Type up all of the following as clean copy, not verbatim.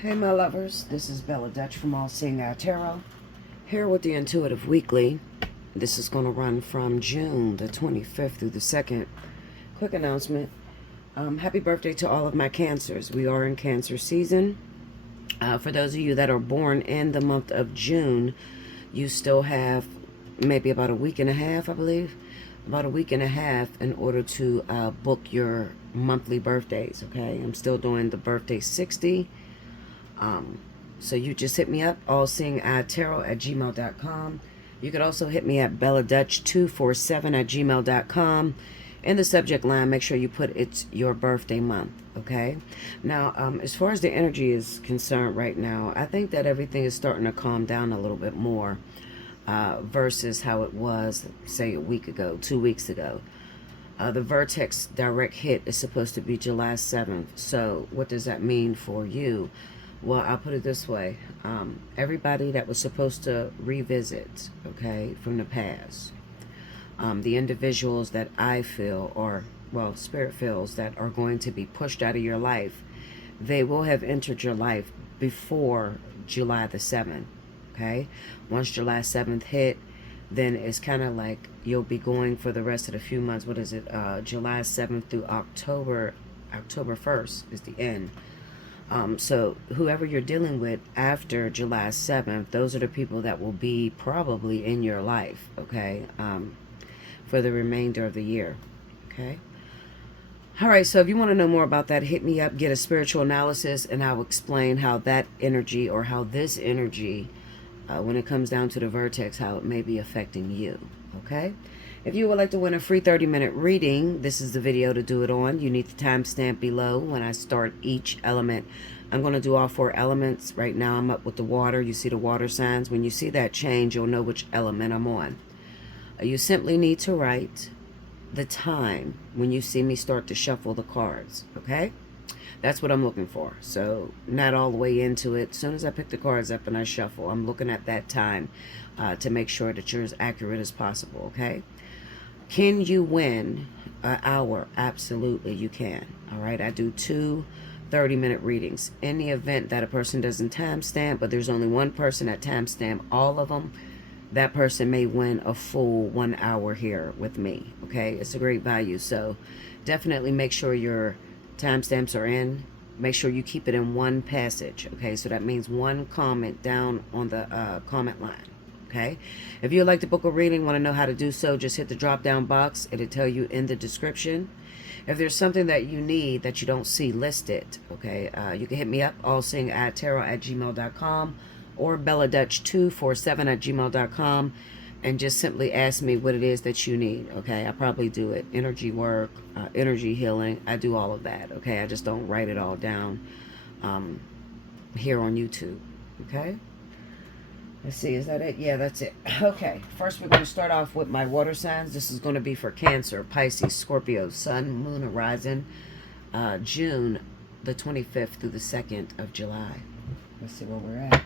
Hey my lovers, this is Bella Dutch from Allseeingeyetarot, here with the Intuitive Weekly. This is going to run from June the 25th through the 2nd. Quick announcement. Happy birthday to all of my Cancers. We are in Cancer season. For those of you that are born in the month of June, you still have maybe about a week and a half, I believe. About a week and a half in order to book your monthly birthdays, okay? I'm still doing the birthday 60. So you just hit me up, allseeingeyetarot@gmail.com. You could also hit me at belladutch247@gmail.com. In the subject line, make sure you put it's your birthday month, okay? Now, as far as the energy is concerned right now, I think that everything is starting to calm down a little bit more versus how it was, say, a week ago, 2 weeks ago. The Vertex direct hit is supposed to be July 7th. So what does that mean for you? Well, I'll put it this way. Everybody that was supposed to revisit, okay, from the past, the individuals that I feel, or, well, Spirit feels, that are going to be pushed out of your life, they will have entered your life before July the 7th, okay? Once July 7th hit, then it's kind of like you'll be going for the rest of the few months. What is it? July 7th through October 1st is the end. So whoever you're dealing with after July 7th, those are the people that will be probably in your life, okay, for the remainder of the year, okay? All right, so if you want to know more about that, hit me up, get a spiritual analysis, and I'll explain how that energy, or how this energy, when it comes down to the Vertex, how it may be affecting you, okay? If you would like to win a free 30-minute reading, this is the video to do it on. You need the timestamp below when I start each element. I'm going to do all 4 elements. Right now I'm up with the water. You see the water signs. When you see that change, you'll know which element I'm on. You simply need to write the time when you see me start to shuffle the cards, okay? That's what I'm looking for. So not all the way into it. As soon as I pick the cards up and I shuffle, I'm looking at that time to make sure that you're as accurate as possible, okay? Can you win an hour? Absolutely, you can. All right, I do 2 30-minute readings. In the event that a person doesn't timestamp, but there's only one person that timestamp all of them, that person may win a full 1 hour here with me. Okay, it's a great value. So definitely make sure your timestamps are in. Make sure you keep it in one passage. Okay, so that means one comment down on the comment line. Okay, if you'd like to book a reading, want to know how to do so, just hit the drop down box. It'll tell you in the description. If there's something that you need that you don't see listed, okay, you can hit me up, allseeingeyetarot@gmail.com or belladutch247@gmail.com, and just simply ask me what it is that you need. Okay, I probably do it. Energy work, energy healing. I do all of that. Okay, I just don't write it all down here on YouTube. Okay. Let's see, is that it? Yeah, that's it. Okay, first we're going to start off with my water signs. This is going to be for Cancer, Pisces, Scorpio, Sun, Moon, Horizon, June the 25th through the 2nd of July. Let's see where we're at.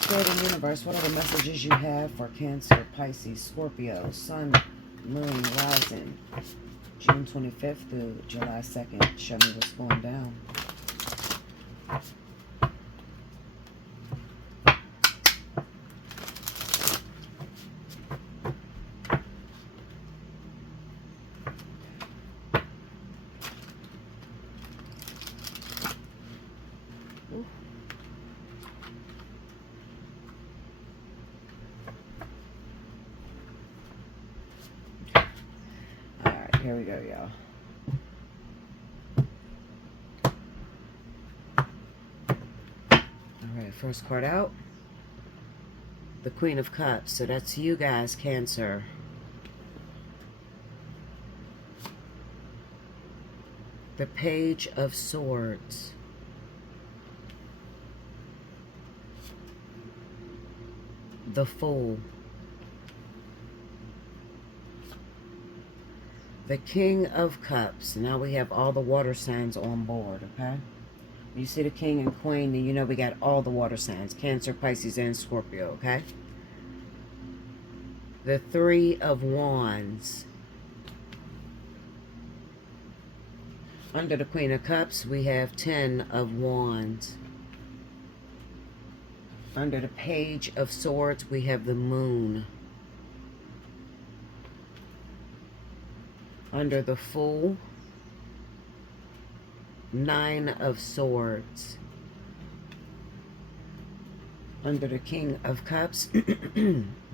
Spirit and Universe, what are the messages you have for Cancer, Pisces, Scorpio, Sun, Moon, Horizon, June 25th through July 2nd? Show me what's going down. Here we go, y'all. Alright, first card out. The Queen of Cups. So that's you guys, Cancer. The Page of Swords. The Fool. The King of Cups. Now we have all the water signs on board, okay? You see the King and Queen, then you know we got all the water signs. Cancer, Pisces, and Scorpio, okay? The 3 of Wands. Under the Queen of Cups, we have 10 of Wands. Under the Page of Swords, we have the Moon. Under the Fool, Nine of Swords. Under the King of Cups,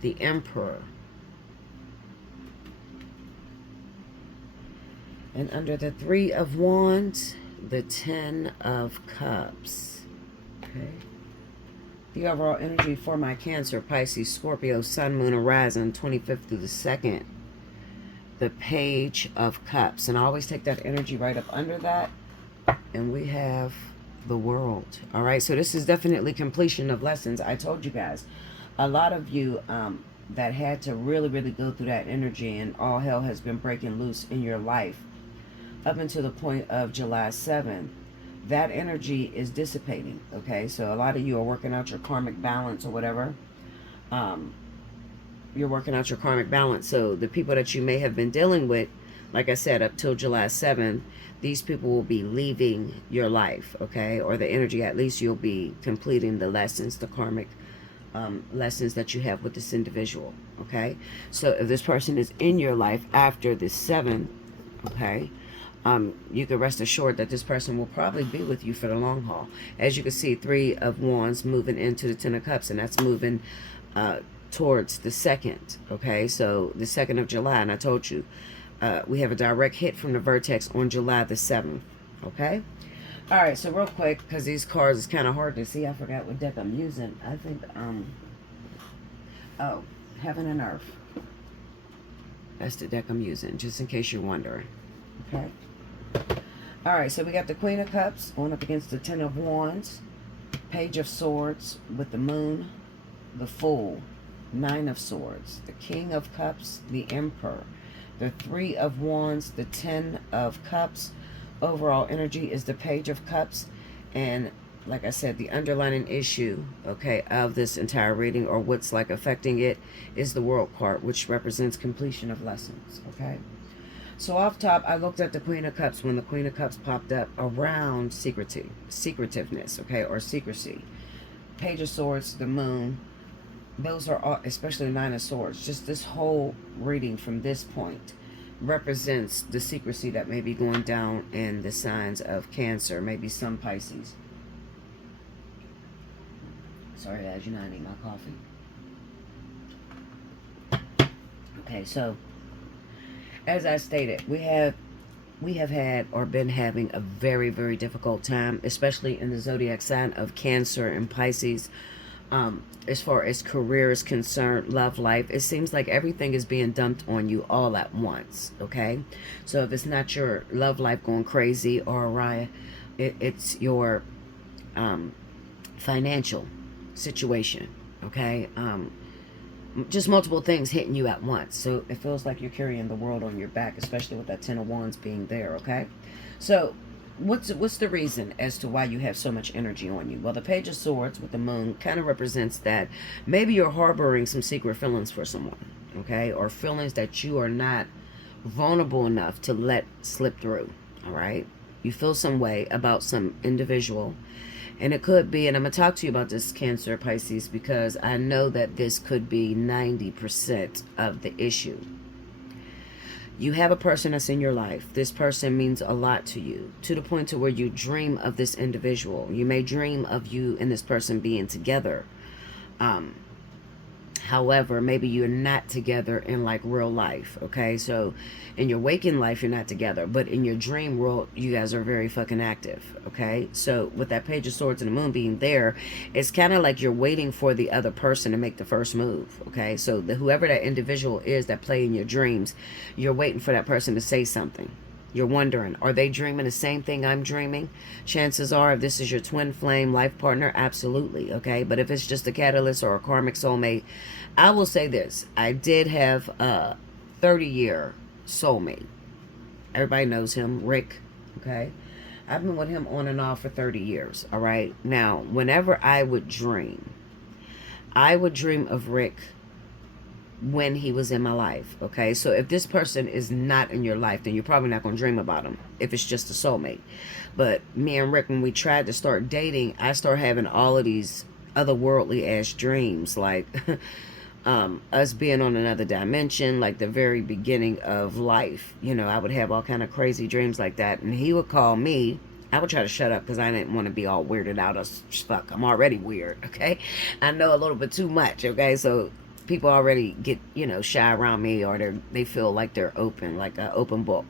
the Emperor. And under the Three of Wands, the Ten of Cups. Okay. The overall energy for my Cancer, Pisces, Scorpio, Sun, Moon, and Rising, 25th through the 2nd. The Page of Cups. And I always take that energy right up under that. And we have the World. All right. So this is definitely completion of lessons. I told you guys, a lot of you that had to really, really go through that energy, and all hell has been breaking loose in your life up until the point of July 7th. That energy is dissipating, okay? So a lot of you are working out your karmic balance or whatever. You're working out your karmic balance. So the people that you may have been dealing with, like I said, up till July 7th, these people will be leaving your life, okay? Or the energy, at least you'll be completing the lessons, the karmic lessons that you have with this individual, okay? So if this person is in your life after the 7th, okay, you can rest assured that this person will probably be with you for the long haul. As you can see, Three of Wands moving into the Ten of Cups, and that's moving towards the 2nd, okay? So the 2nd of July, and I told you, we have a direct hit from the Vertex on July the 7th, okay? All right, so real quick, because these cards is kind of hard to see. I forgot what deck I'm using. I think, oh, Heaven and Earth. That's the deck I'm using, just in case you're wondering, okay? All right, so we got the Queen of Cups going up against the Ten of Wands, Page of Swords with the Moon, the Fool, Nine of Swords, the King of Cups, the Emperor, the Three of Wands, the Ten of Cups. Overall energy is the Page of Cups. And like I said, the underlying issue, okay, of this entire reading, or what's like affecting it, is the World card, which represents completion of lessons, okay? So off top, I looked at the Queen of Cups when the Queen of Cups popped up around secretiveness, okay, or secrecy. Page of Swords, the Moon, those are all, especially Nine of Swords. Just this whole reading from this point represents the secrecy that may be going down in the signs of Cancer, maybe some Pisces. Sorry guys, you know I need my coffee. Okay, so as I stated, we have had or been having a very, very difficult time, especially in the zodiac sign of Cancer and Pisces. As far as career is concerned, love life, it seems like everything is being dumped on you all at once, okay? So if it's not your love life going crazy or awry, it's your financial situation, okay? Just multiple things hitting you at once. So it feels like you're carrying the world on your back, especially with that Ten of Wands being there, okay? So what's the reason as to why you have so much energy on you? Well, the Page of Swords with the Moon kind of represents that maybe you're harboring some secret feelings for someone, okay? Or feelings that you are not vulnerable enough to let slip through, all right? You feel some way about some individual. And it could be, and I'm going to talk to you about this, Cancer, Pisces, because I know that this could be 90% of the issue. You have a person that's in your life. This person means a lot to you, to the point to where you dream of this individual. You may dream of you and this person being together. However, maybe you're not together in like real life, okay? So in your waking life, you're not together, but in your dream world, you guys are very fucking active, okay? So with that Page of Swords and the Moon being there, it's kind of like you're waiting for the other person to make the first move, okay? So whoever that individual is that play in your dreams, you're waiting for that person to say something. You're wondering, are they dreaming the same thing I'm dreaming? Chances are, if this is your twin flame life partner, absolutely, okay? But if it's just a catalyst or a karmic soulmate, I will say this. I did have a 30-year soulmate. Everybody knows him, Rick, okay? I've been with him on and off for 30 years, all right? Now, whenever I would dream of Rick when he was in my life, okay? So if this person is not in your life, then you're probably not going to dream about him if it's just a soulmate. But me and Rick, when we tried to start dating, I started having all of these otherworldly ass dreams, like us being on another dimension, like the very beginning of life. You know, I would have all kind of crazy dreams like that, and he would call me. I would try to shut up because I didn't want to be all weirded out as fuck. I'm already weird, okay? I know a little bit too much, okay? So people already get, you know, shy around me, or they feel like they're open, like an open book.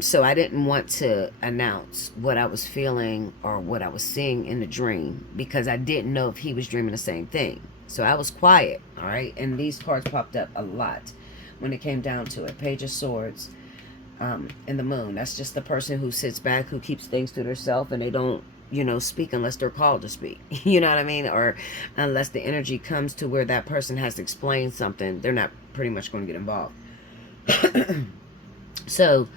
So I didn't want to announce what I was feeling or what I was seeing in the dream, because I didn't know if he was dreaming the same thing. So I was quiet, all right? And these cards popped up a lot when it came down to it. Page of Swords, and the Moon. That's just the person who sits back, who keeps things to themselves, and they don't, you know, speak unless they're called to speak. You know what I mean? Or unless the energy comes to where that person has to explain something, they're not pretty much going to get involved. So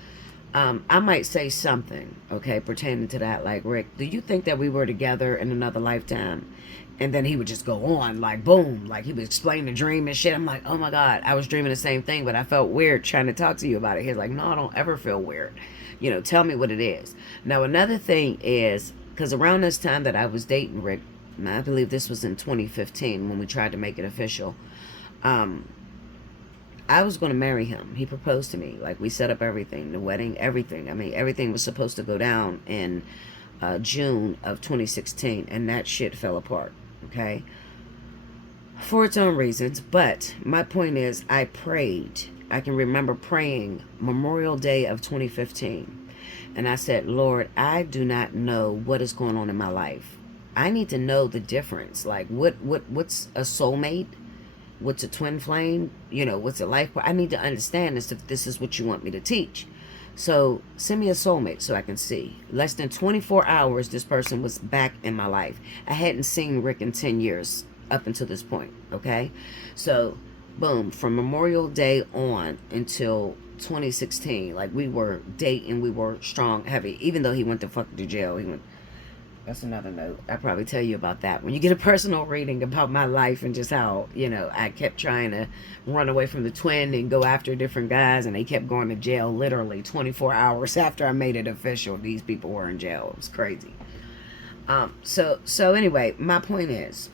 I might say something, okay, pertaining to that, like, Rick, do you think that we were together in another lifetime? And then he would just go on, like, boom, like he would explain the dream and shit. I'm like, oh my God, I was dreaming the same thing, but I felt weird trying to talk to you about it. He's like, no, I don't ever feel weird. You know, tell me what it is. Now, another thing is, because around this time that I was dating Rick, I believe this was in 2015 when we tried to make it official, I was going to marry him. He proposed to me. Like, we set up everything, the wedding, everything. I mean, everything was supposed to go down in June of 2016, and that shit fell apart, okay? For its own reasons, but my point is, I prayed. I can remember praying Memorial Day of 2015, and I said, Lord, I do not know what is going on in my life. I need to know the difference. Like, what's a soulmate? What's a twin flame? You know, what's a life? I need to understand this if this is what you want me to teach. So send me a soulmate so I can see. Less than 24 hours, this person was back in my life. I hadn't seen Rick in 10 years up until this point, okay? So, boom, from Memorial Day on until 2016, like, we were dating, we were strong, heavy, even though he went to fuck to jail. He went. That's another note. I'll probably tell you about that when you get a personal reading about my life and just how, you know, I kept trying to run away from the twin and go after different guys, and they kept going to jail literally 24 hours after I made it official. These people were in jail. It was crazy. So anyway, my point is,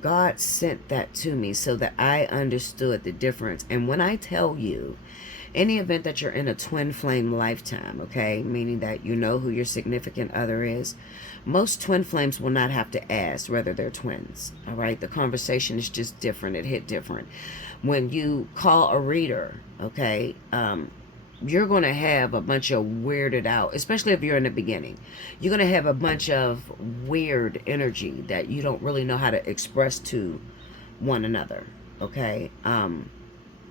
God sent that to me so that I understood the difference. And when I tell you, any event that you're in a twin flame lifetime, okay, meaning that you know who your significant other is, most twin flames will not have to ask whether they're twins, all right? The conversation is just different. It hit different. When you call a reader, okay, you're going to have a bunch of weirded out, especially if you're in the beginning. You're going to have a bunch of weird energy that you don't really know how to express to one another, okay?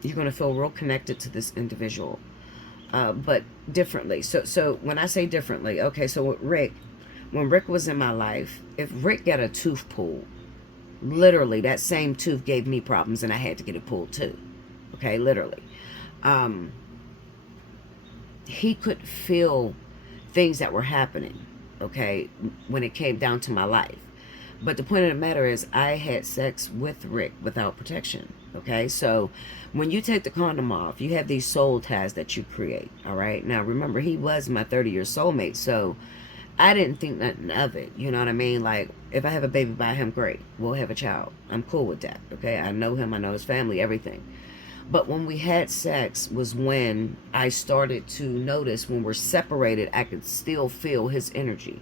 You're going to feel real connected to this individual, but differently. So when I say differently, okay, so with Rick, when Rick was in my life, if Rick got a tooth pulled, literally that same tooth gave me problems and I had to get it pulled too, okay, literally. He could feel things that were happening, okay, when it came down to my life. But the point of the matter is, I had sex with Rick without protection, okay? So when you take the condom off, you have these soul ties that you create, all right? Now, remember, he was my 30-year soulmate, so I didn't think nothing of it, you know what I mean? Like, if I have a baby by him, great. We'll have a child. I'm cool with that, okay? I know him. I know his family, everything. But when we had sex was when I started to notice when we're separated, I could still feel his energy.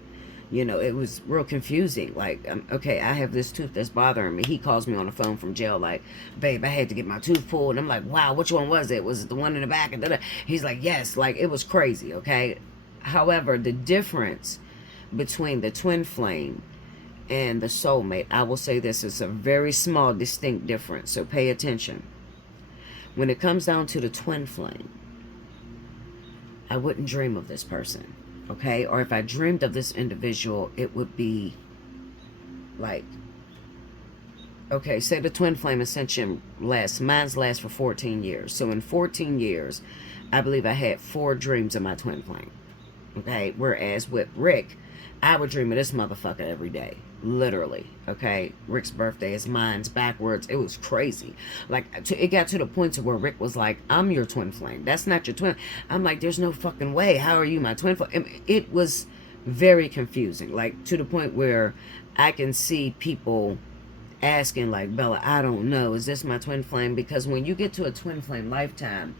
You know, it was real confusing. Like, okay, I have this tooth that's bothering me. He calls me on the phone from jail like, babe, I had to get my tooth pulled. And I'm like, wow, which one was it? Was it the one in the back? And he's like, yes. Like, it was crazy, okay? However, the difference between the twin flame and the soulmate, I will say this is a very small, distinct difference. So pay attention. When it comes down to the twin flame, I wouldn't dream of this person. Okay, or if I dreamed of this individual, it would be like, okay, say the twin flame ascension mine's last for 14 years. So in 14 years, I believe I had 4 dreams of my twin flame. Okay, whereas with Rick, I would dream of this motherfucker every day. Literally, okay? Rick's birthday is mine's backwards. It was crazy. Like, it got to the point to where Rick was like, I'm your twin flame. That's not your twin. I'm like, there's no fucking way. How are you my twin flame? It was very confusing. Like, to the point where I can see people asking like, Bella, I don't know, is this my twin flame? Because when you get to a twin flame lifetime,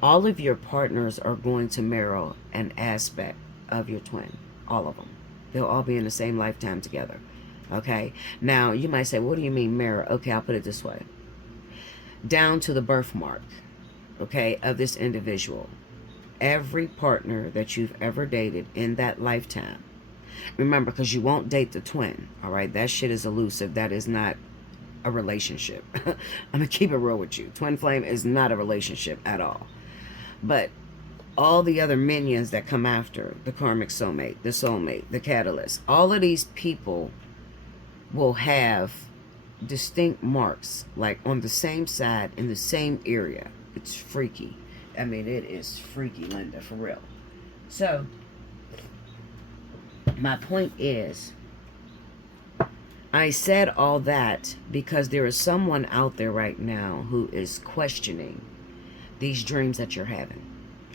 all of your partners are going to mirror an aspect of your twin. All of them. They'll all be in the same lifetime together. Okay? Now, you might say, what do you mean mirror? Okay, I'll put it this way. Down to the birthmark, okay, of this individual. Every partner that you've ever dated in that lifetime, remember, because you won't date the twin, all right? That shit is elusive. That is not a relationship. I'm going to keep it real with you. Twin flame is not a relationship at all. But all the other minions that come after, the karmic soulmate, the catalyst, all of these people will have distinct marks, like on the same side, in the same area. It's freaky. I mean, it is freaky, Linda, for real. So, my point is, I said all that because there is someone out there right now who is questioning these dreams that you're having.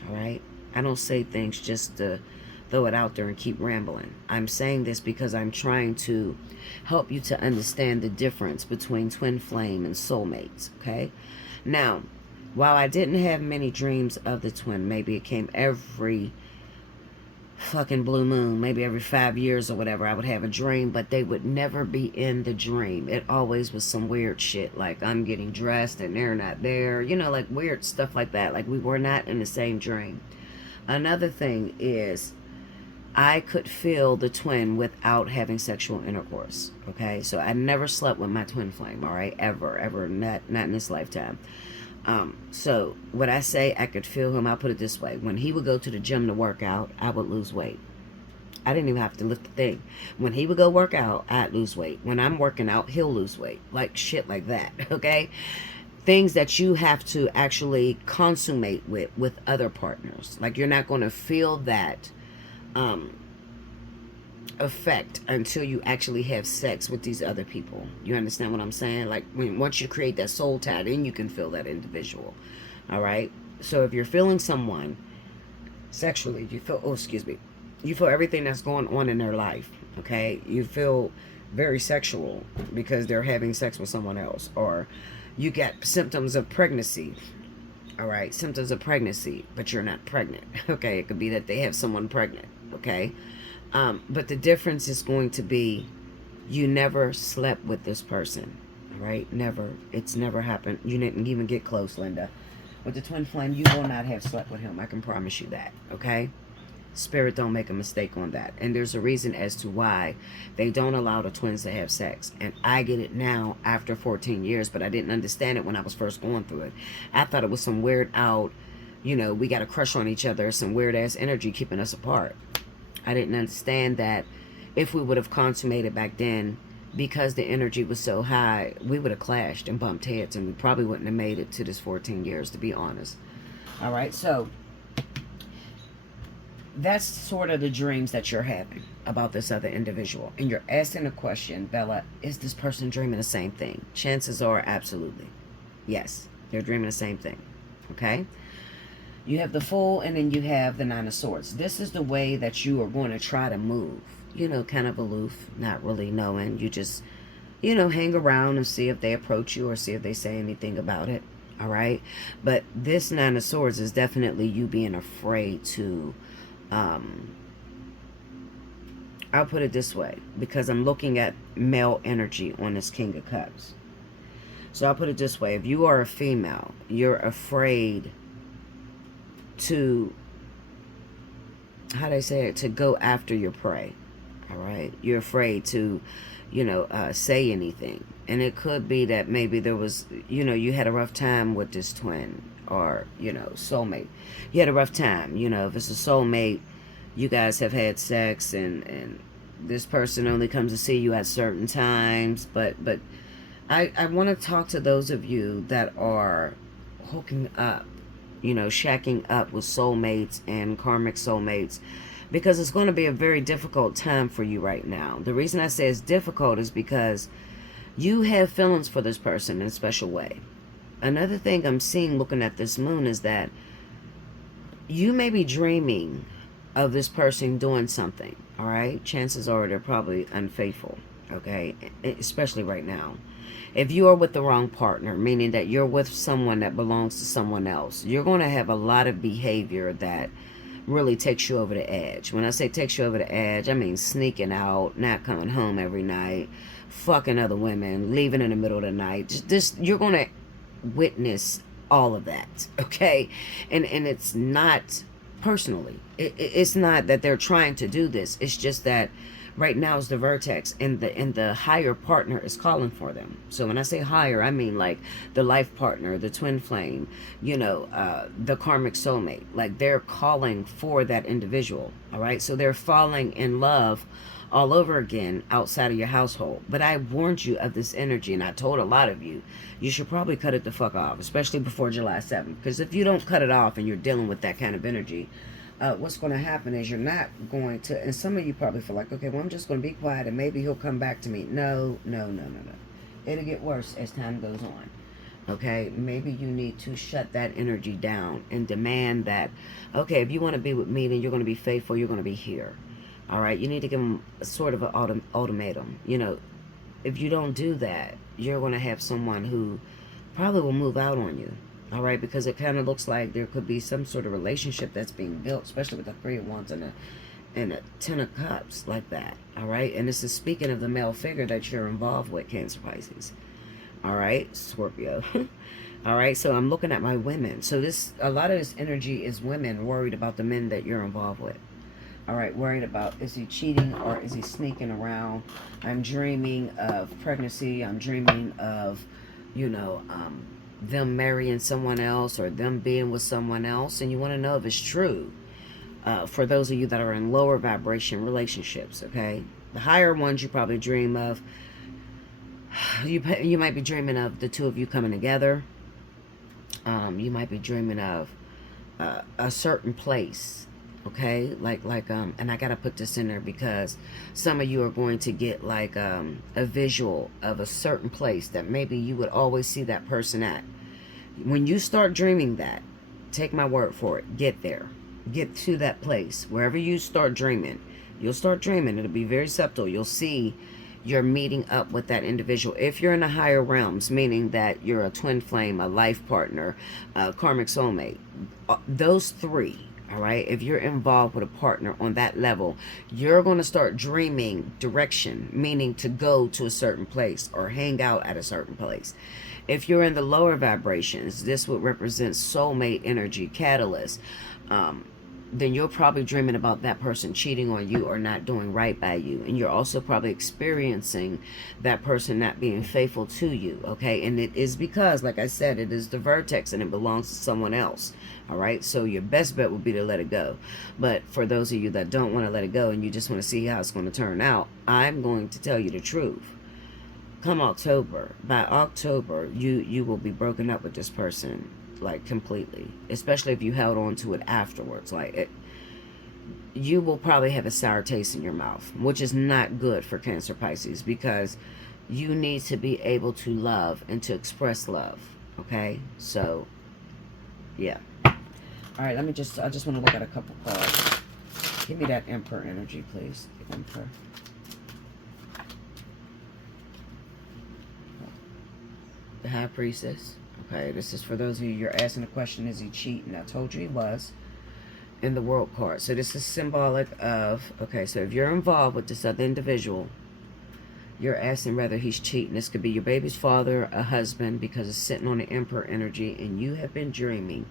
All right? I don't say things just to throw it out there and keep rambling. I'm saying this because I'm trying to help you to understand the difference between twin flame and soulmates. Okay? Now, while I didn't have many dreams of the twin, maybe it came every fucking blue moon, maybe every 5 years or whatever, I would have a dream, but they would never be in the dream. It always was some weird shit, like I'm getting dressed and they're not there, you know, like weird stuff like that, like we were not in the same dream. Another thing is, I could feel the twin without having sexual intercourse. Okay, so I never slept with my twin flame. All right, ever, not in this lifetime. So what I say, I could feel him. I'll put it this way: when he would go to the gym to work out, I would lose weight. I didn't even have to lift the thing. When he would go work out, I'd lose weight. When I'm working out, he'll lose weight. Like shit like that. Okay, things that you have to actually consummate with other partners. Like you're not going to feel that effect until you actually have sex with these other people. You understand what I'm saying? Like once you create that soul tie, then you can feel that individual. All right, so if you're feeling someone sexually, you feel, oh excuse me, you feel everything that's going on in their life. Okay, you feel very sexual because they're having sex with someone else, or you get symptoms of pregnancy. All right, symptoms of pregnancy, but you're not pregnant. Okay, it could be that they have someone pregnant. Okay, but the difference is going to be you never slept with this person. All right, never. It's never happened. You didn't even get close, Linda. With the twin flame, you will not have slept with him. I can promise you that. Okay, Spirit don't make a mistake on that. And there's a reason as to why they don't allow the twins to have sex. And I get it now after 14 years, but I didn't understand it when I was first going through it. I thought it was some weird out, you know, we got a crush on each other, some weird ass energy keeping us apart. I didn't understand that if we would have consummated back then, because the energy was so high, we would have clashed and bumped heads, and we probably wouldn't have made it to this 14 years, to be honest. All right, so that's sort of the dreams that you're having about this other individual. And you're asking the question, Bella, is this person dreaming the same thing? Chances are absolutely. Yes, they're dreaming the same thing. Okay? You have the Fool, and then you have the Nine of Swords. This is the way that you are going to try to move. You know, kind of aloof, not really knowing. You just, you know, hang around and see if they approach you or see if they say anything about it. All right? But this Nine of Swords is definitely you being afraid to, I'll put it this way, because I'm looking at male energy on this King of Cups. So I'll put it this way. If you are a female, you're afraid to, how do I say it, to go after your prey. All right, you're afraid to, you know, say anything. And it could be that maybe there was, you know, you had a rough time with this twin, or, you know, soulmate. You had a rough time. You know, if it's a soulmate, you guys have had sex, and this person only comes to see you at certain times. But I want to talk to those of you that are hooking up, you know, shacking up with soulmates and karmic soulmates, because it's going to be a very difficult time for you right now. The reason I say it's difficult is because you have feelings for this person in a special way. Another thing I'm seeing looking at this moon is that you may be dreaming of this person doing something. All right, chances are they're probably unfaithful. okay? Especially right now. If you are with the wrong partner, meaning that you're with someone that belongs to someone else, you're going to have a lot of behavior that really takes you over the edge. When I say takes you over the edge, I mean sneaking out, not coming home every night, fucking other women, leaving in the middle of the night. Just this, you're going to witness all of that, okay? And it's not personally. It's not that they're trying to do this. It's just that right now is the vertex, and the higher partner is calling for them. So when I say higher, I mean like the life partner, the twin flame, you know, the karmic soulmate. Like they're calling for that individual. All right, so they're falling in love all over again outside of your household. But I warned you of this energy, and I told a lot of you, you should probably cut it the fuck off, especially before July 7th. Because if you don't cut it off and you're dealing with that kind of energy, what's going to happen is you're not going to, and some of you probably feel like, okay, well, I'm just going to be quiet and maybe he'll come back to me. No, no, no, no, no. It'll get worse as time goes on. Okay, maybe you need to shut that energy down and demand that, okay, if you want to be with me, then you're going to be faithful, you're going to be here. All right, you need to give them a sort of an ultimatum. You know, if you don't do that, you're going to have someone who probably will move out on you. All right, because it kind of looks like there could be some sort of relationship that's being built, especially with the Three of Wands and a Ten of Cups like that. All right, and this is speaking of the male figure that you're involved with, Cancer, Pisces. All right, Scorpio. All right, so I'm looking at my women. So a lot of this energy is women worried about the men that you're involved with. All right, worried about, is he cheating or is he sneaking around? I'm dreaming of pregnancy. I'm dreaming of, you know, them marrying someone else or them being with someone else. And you want to know if it's true. For those of you that are in lower vibration relationships, okay? The higher ones you probably dream of. You might be dreaming of the two of you coming together. You might be dreaming of a certain place. Okay, and I gotta put this in there because some of you are going to get like a visual of a certain place that maybe you would always see that person at. When you start dreaming that, take my word for it, get there, get to that place. Wherever you start dreaming, you'll start dreaming. It'll be very subtle. You'll see you're meeting up with that individual. If you're in the higher realms, meaning that you're a twin flame, a life partner, a karmic soulmate, those three. All right, if you're involved with a partner on that level, you're going to start dreaming direction, meaning to go to a certain place or hang out at a certain place. If you're in the lower vibrations, this would represent soulmate energy, catalyst. Then you're probably dreaming about that person cheating on you or not doing right by you. And you're also probably experiencing that person not being faithful to you, okay? And it is because, like I said, it is the vertex and it belongs to someone else, all right? So your best bet would be to let it go. But for those of you that don't want to let it go and you just want to see how it's going to turn out, I'm going to tell you the truth. Come October, by October, you will be broken up with this person, like completely, especially if you held on to it afterwards. You will probably have a sour taste in your mouth, which is not good for Cancer, Pisces, because you need to be able to love and to express love. Okay, so yeah. All right, I just want to look at a couple cards. Give me that Emperor energy, please. The Emperor. The High Priestess. Okay, this is for those of you, you're asking the question, is he cheating? I told you he was. In the World card. So this is symbolic of, okay, so if you're involved with this other individual, you're asking whether he's cheating. This could be your baby's father, a husband, because it's sitting on the Emperor energy, and you have been dreaming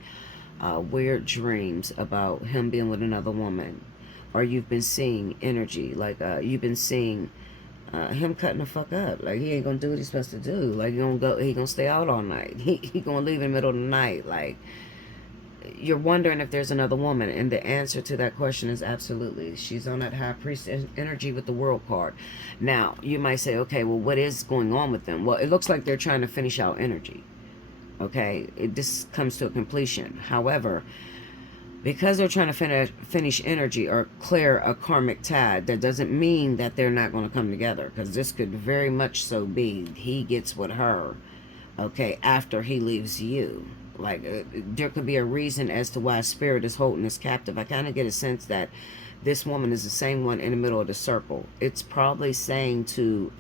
weird dreams about him being with another woman. Or you've been seeing energy, like you've been seeing him cutting the fuck up. Like, he ain't gonna do what he's supposed to do. Like, he gonna stay out all night. He gonna leave in the middle of the night. Like, you're wondering if there's another woman, and the answer to that question is absolutely. She's on that High Priest energy with the World card. Now, you might say, okay, well, what is going on with them? Well, it looks like they're trying to finish out energy. Okay, this comes to a completion. However, because they're trying to finish energy or clear a karmic tie, that doesn't mean that they're not going to come together, because this could very much so be he gets with her, okay, after he leaves you. Like, there could be a reason as to why Spirit is holding this captive. I kind of get a sense that this woman is the same one in the middle of the circle. It's probably saying to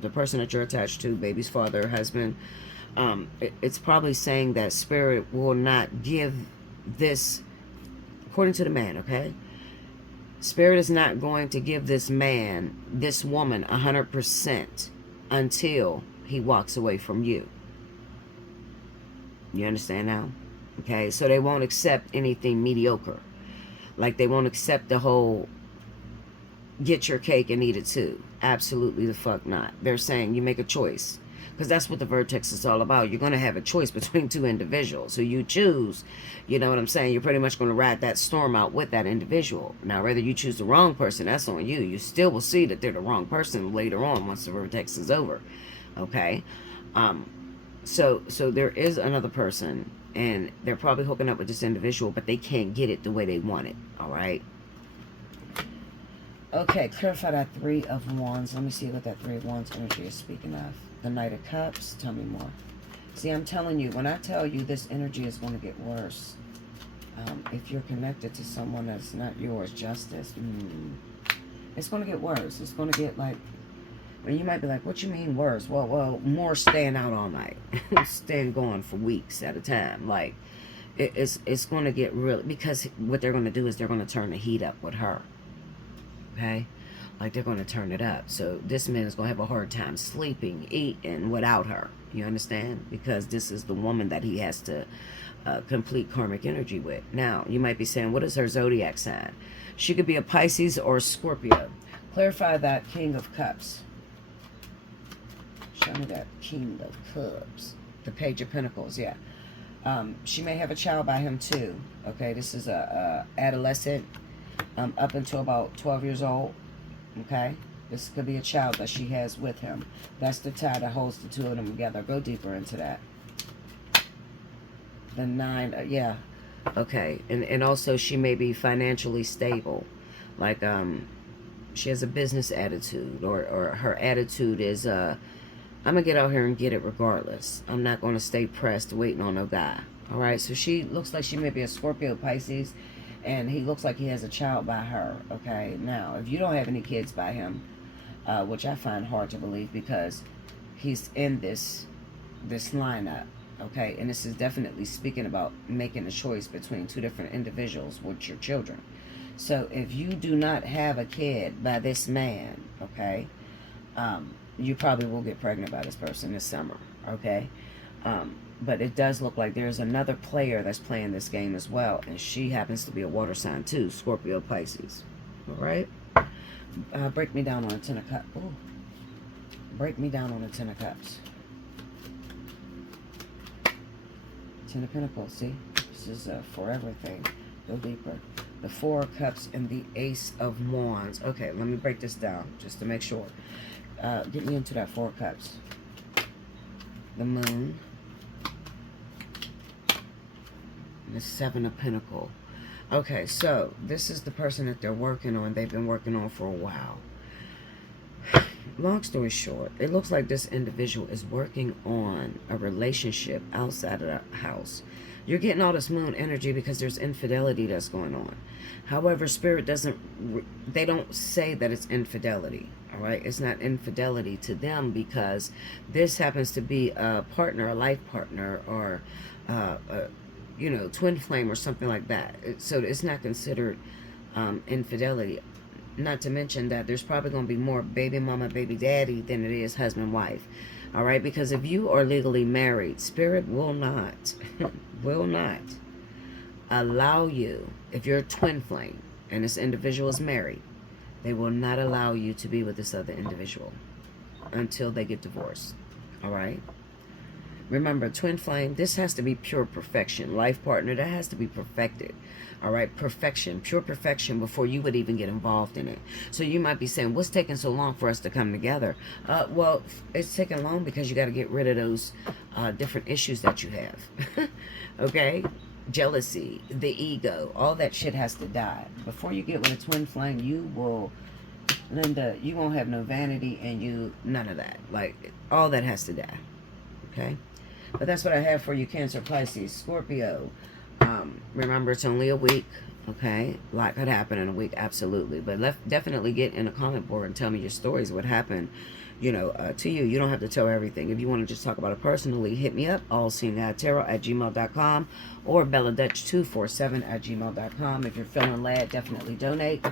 the person that you're attached to, baby's father, husband, it's probably saying that spirit will not give this, according to the man, okay? Spirit is not going to give this man, this woman, 100% until he walks away from you. You understand now? Okay, so they won't accept anything mediocre. Like, they won't accept the whole get your cake and eat it too. Absolutely the fuck not. They're saying you make a choice. Because that's what the Vertex is all about. You're going to have a choice between two individuals. So you choose, you know what I'm saying? You're pretty much going to ride that storm out with that individual. Now, whether you choose the wrong person, that's on you. You still will see that they're the wrong person later on once the Vertex is over. Okay? So there is another person, and they're probably hooking up with this individual, but they can't get it the way they want it. All right? Okay, clarify that Three of Wands. Let me see what that Three of Wands energy is speaking of. The Knight of Cups. Tell me more. See, I'm telling you, when I tell you this energy is going to get worse, if you're connected to someone that's not yours, Justice, it's going to get worse. It's going to get like, well, you might be like, what you mean worse? Well, more staying out all night. Staying gone for weeks at a time. Like, it's going to get really, because what they're going to do is they're going to turn the heat up with her. Okay? Like, they're going to turn it up. So this man is going to have a hard time sleeping, eating without her. You understand? Because this is the woman that he has to complete karmic energy with. Now, you might be saying, what is her zodiac sign? She could be a Pisces or a Scorpio. Clarify that King of Cups. Show me that King of Cups. The Page of Pentacles, yeah. She may have a child by him too. Okay, this is a adolescent up until about 12 years old. Okay, this could be a child that she has with him. That's the tie that holds the two of them together. Go deeper into that. The Nine, yeah. Okay, and also she may be financially stable. Like, she has a business attitude, or her attitude is, I'm going to get out here and get it regardless. I'm not going to stay pressed waiting on no guy. All right, so she looks like she may be a Scorpio, Pisces, and he looks like he has a child by her. Okay, now, if you don't have any kids by him, which I find hard to believe because he's in this lineup, okay, and this is definitely speaking about making a choice between two different individuals with your children. So if you do not have a kid by this man, okay, you probably will get pregnant by this person this summer, okay? But it does look like there's another player that's playing this game as well, and she happens to be a water sign too, Scorpio, Pisces. All right? Break me down on a Ten of Cups. Ooh. Break me down on a Ten of Cups. Ten of Pentacles, see? This is a forever thing. Go deeper. The Four of Cups and the Ace of Wands. Okay, let me break this down just to make sure. Get me into that Four of Cups. The Moon. The Seven of Pentacles. Okay, so this is the person that they're working on. They've been working on for a while. Long story short, it looks like this individual is working on a relationship outside of the house. You're getting all this moon energy because there's infidelity that's going on. However, Spirit doesn't, they don't say that it's infidelity. All right, it's not infidelity to them because this happens to be a partner, a life partner, or you know, twin flame or something like that. So it's not considered infidelity. Not to mention that there's probably going to be more baby mama, baby daddy than it is husband, wife. All right, because if you are legally married, Spirit will not, will not allow you, if you're a twin flame and this individual is married, they will not allow you to be with this other individual until they get divorced. All right? Remember, twin flame, this has to be pure perfection. Life partner, that has to be perfected. All right? Perfection, pure perfection before you would even get involved in it. So you might be saying, what's taking so long for us to come together? Well, it's taking long because you got to get rid of those different issues that you have. Okay? Jealousy, the ego, all that shit has to die. Before you get with a twin flame, you will, Linda, you won't have no vanity and you, none of that. Like, all that has to die. Okay? But that's what I have for you, Cancer, Pisces, Scorpio. Remember, it's only a week. Okay, a lot could happen in a week, absolutely. But definitely get in a comment board and tell me your stories, what happened, to you. You don't have to tell everything. If you want to just talk about it personally, hit me up, allseeingeyetarot@gmail.com or belladutch247@gmail.com. If you're feeling led, definitely donate.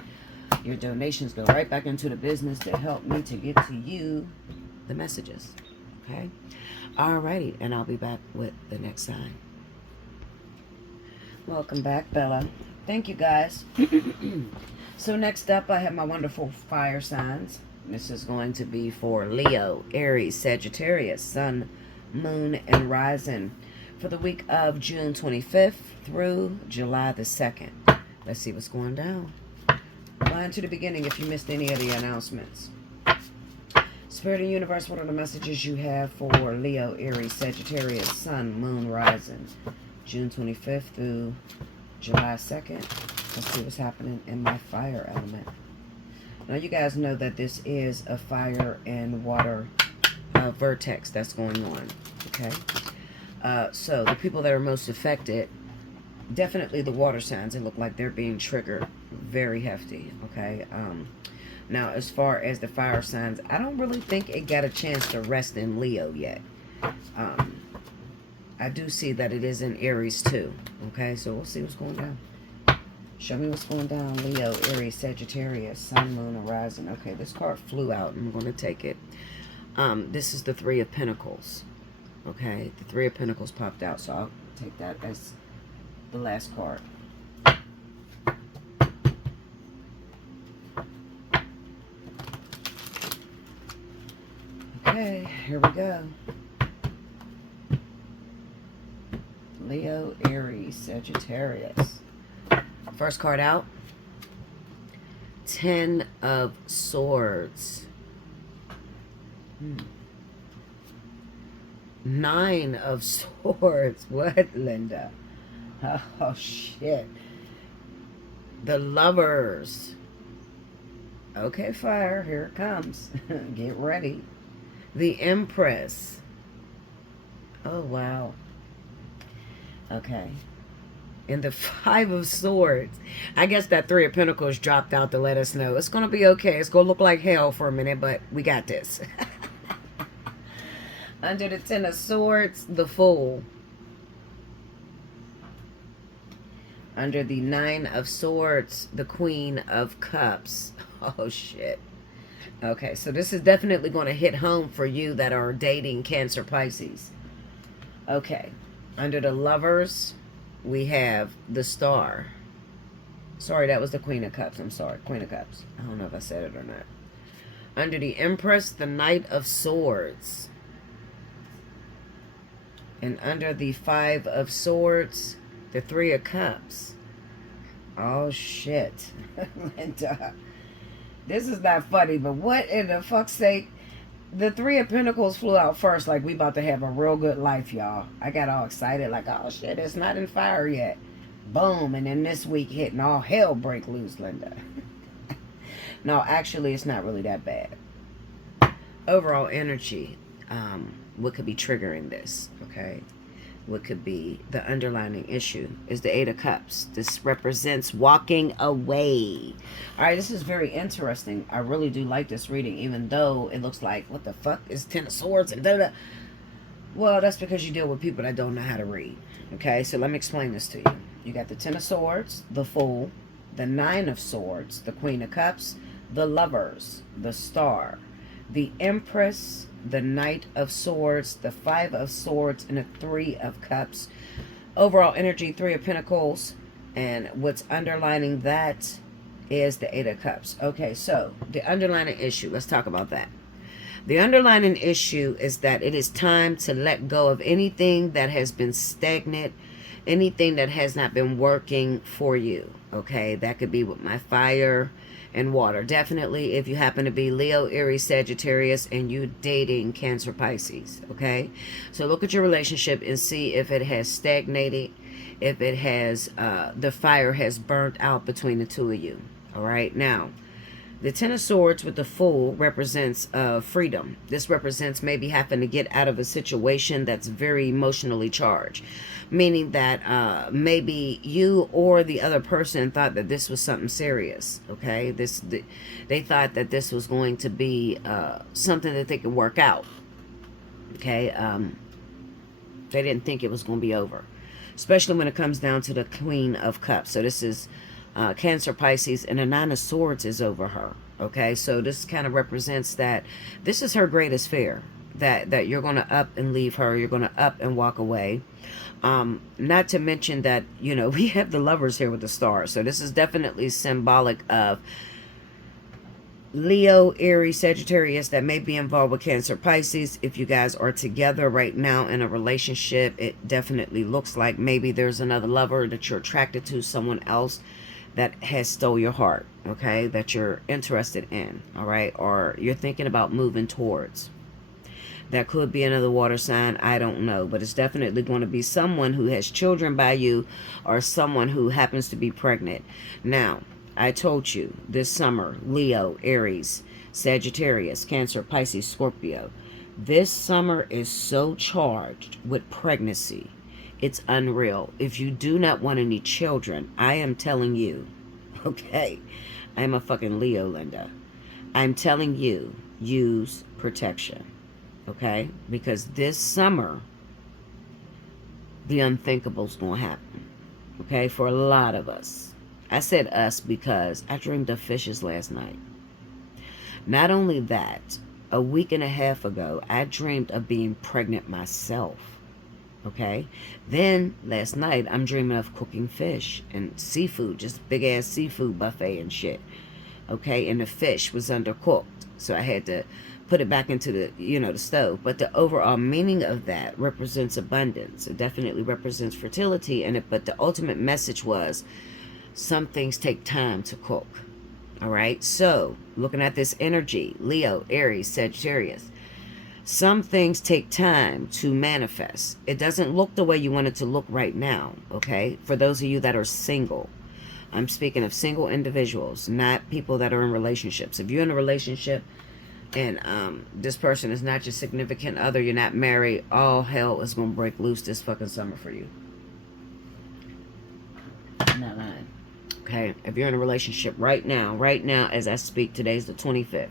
Your donations go right back into the business to help me to get to you the messages. Okay? Alrighty, and I'll be back with the next sign. Welcome back, Bella. Thank you, guys. So next up, I have my wonderful fire signs. This is going to be for Leo, Aries, Sagittarius, Sun, Moon, and Rising for the week of June 25th through July the 2nd. Let's see what's going down. Line to the beginning if you missed any of the announcements. Spirit and Universe, what are the messages you have for Leo, Aries, Sagittarius, Sun, Moon, Rising, June 25th through July 2nd? Let's see what's happening in my fire element. Now, you guys know that this is a fire and water vertex that's going on, okay? So the people that are most affected, definitely the water signs, it look like they're being triggered very hefty, okay? Now, as far as the fire signs, I don't really think it got a chance to rest in Leo yet. I do see that it is in Aries too, okay? So we'll see what's going down. Show me what's going down, Leo, Aries, Sagittarius, Sun, Moon, and Rising. Okay, this card flew out. I'm going to take it. This is the Three of Pentacles. Okay, the Three of Pentacles popped out, so I'll take that as the last card. Okay, here we go. Leo, Aries, Sagittarius. First card out. 10 of Swords. 9 of Swords. What, Linda? Oh, shit. The Lovers. Okay, fire. Here it comes. Get ready. The Empress. Oh, wow. Okay. And the 5 of Swords. I guess that 3 of Pentacles dropped out to let us know it's going to be okay. It's going to look like hell for a minute, but we got this. Under the 10 of Swords, the Fool. Under the 9 of Swords, the Queen of Cups. Oh, shit. Okay, so this is definitely going to hit home for you that are dating Cancer, Pisces. Okay. Under the Lovers, we have the Star. Sorry, that was the Queen of Cups. I'm sorry. Queen of Cups. I don't know if I said it or not. Under the Empress, the Knight of Swords. And under the 5 of Swords, the 3 of Cups. Oh, shit. Linda. This is not funny, but what in the fuck's sake? The 3 of Pentacles flew out first like we about to have a real good life, y'all. I got all excited like, oh, shit, it's not in fire yet. Boom, and then this week hitting all hell break loose, Linda. No, actually, it's not really that bad. Overall energy, what could be triggering this, okay? What could be the underlying issue is the 8 of Cups. This represents walking away. All right, this is very interesting. I really do like this reading, even though it looks like, what the fuck is 10 of Swords and da-da. Well, that's because you deal with people that don't know how to read. Okay, so let me explain this to you. You got the 10 of Swords, the Fool, the 9 of Swords, the Queen of Cups, the Lovers, the Star, the Empress, the Knight of Swords, the 5 of Swords, and the 3 of Cups. Overall energy, 3 of Pentacles. And what's underlining that is the 8 of Cups. Okay, so the underlying issue, let's talk about that. The underlying issue is that it is time to let go of anything that has been stagnant, anything that has not been working for you. Okay, that could be with my fire and water. Definitely if you happen to be Leo, Aries, Sagittarius, and you dating Cancer, Pisces. Okay, so look at your relationship and see if it has stagnated, if it has the fire has burnt out between the two of you. All right, now The Ten of Swords with the Fool represents freedom. This represents maybe having to get out of a situation that's very emotionally charged. Meaning that maybe you or the other person thought that this was something serious. Okay? They thought that this was going to be something that they could work out. Okay? They didn't think it was going to be over. Especially when it comes down to the Queen of Cups. So this is Cancer, Pisces, and the Nine of Swords is over her. Okay, so this kind of represents that this is her greatest fear, that you're going to up and leave her, you're going to up and walk away. Not to mention that, you know, we have the Lovers here with the stars, so this is definitely symbolic of Leo, Aries, Sagittarius that may be involved with Cancer, Pisces. If you guys are together right now in a relationship, it definitely looks like maybe there's another lover that you're attracted to, someone else that has stole your heart, okay, that you're interested in, all right, or you're thinking about moving towards. That could be another water sign, I don't know, but it's definitely going to be someone who has children by you or someone who happens to be pregnant. Now, I told you this summer, Leo, Aries, Sagittarius, Cancer, Pisces, Scorpio, this summer is so charged with pregnancy. It's unreal. If you do not want any children, I am telling you, okay, I'm a fucking Leo, Linda. I'm telling you, use protection, okay? Because this summer, the unthinkable's going to happen, okay, for a lot of us. I said us because I dreamed of fishes last night. Not only that, a week and a half ago, I dreamed of being pregnant myself. Okay, then last night I'm dreaming of cooking fish and seafood, just big ass seafood buffet and shit. Okay, and the fish was undercooked, so I had to put it back into the, you know, the stove. But the overall meaning of that represents abundance. It definitely represents fertility, but the ultimate message was some things take time to cook. All right, so looking at this energy, Leo, Aries, Sagittarius. Some things take time to manifest. It doesn't look the way you want it to look right now, okay? For those of you that are single, I'm speaking of single individuals, not people that are in relationships. If you're in a relationship and this person is not your significant other, you're not married, all hell is going to break loose this fucking summer for you. I'm not lying. Okay? If you're in a relationship right now as I speak, today's the 25th.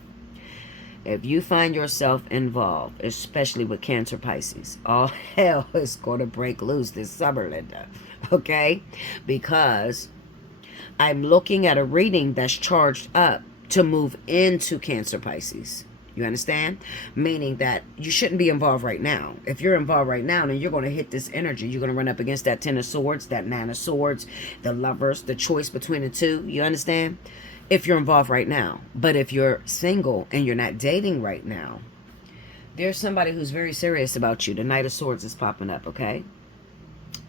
If you find yourself involved, especially with Cancer, Pisces, all hell is going to break loose this summer, Linda. Okay? Because I'm looking at a reading that's charged up to move into Cancer, Pisces. You understand? Meaning that you shouldn't be involved right now. If you're involved right now, then you're going to hit this energy. You're going to run up against that Ten of Swords, that Nine of Swords, the Lovers, the choice between the two. You understand? If you're involved right now. But if you're single and you're not dating right now, there's somebody who's very serious about you. The Knight of Swords is popping up, okay?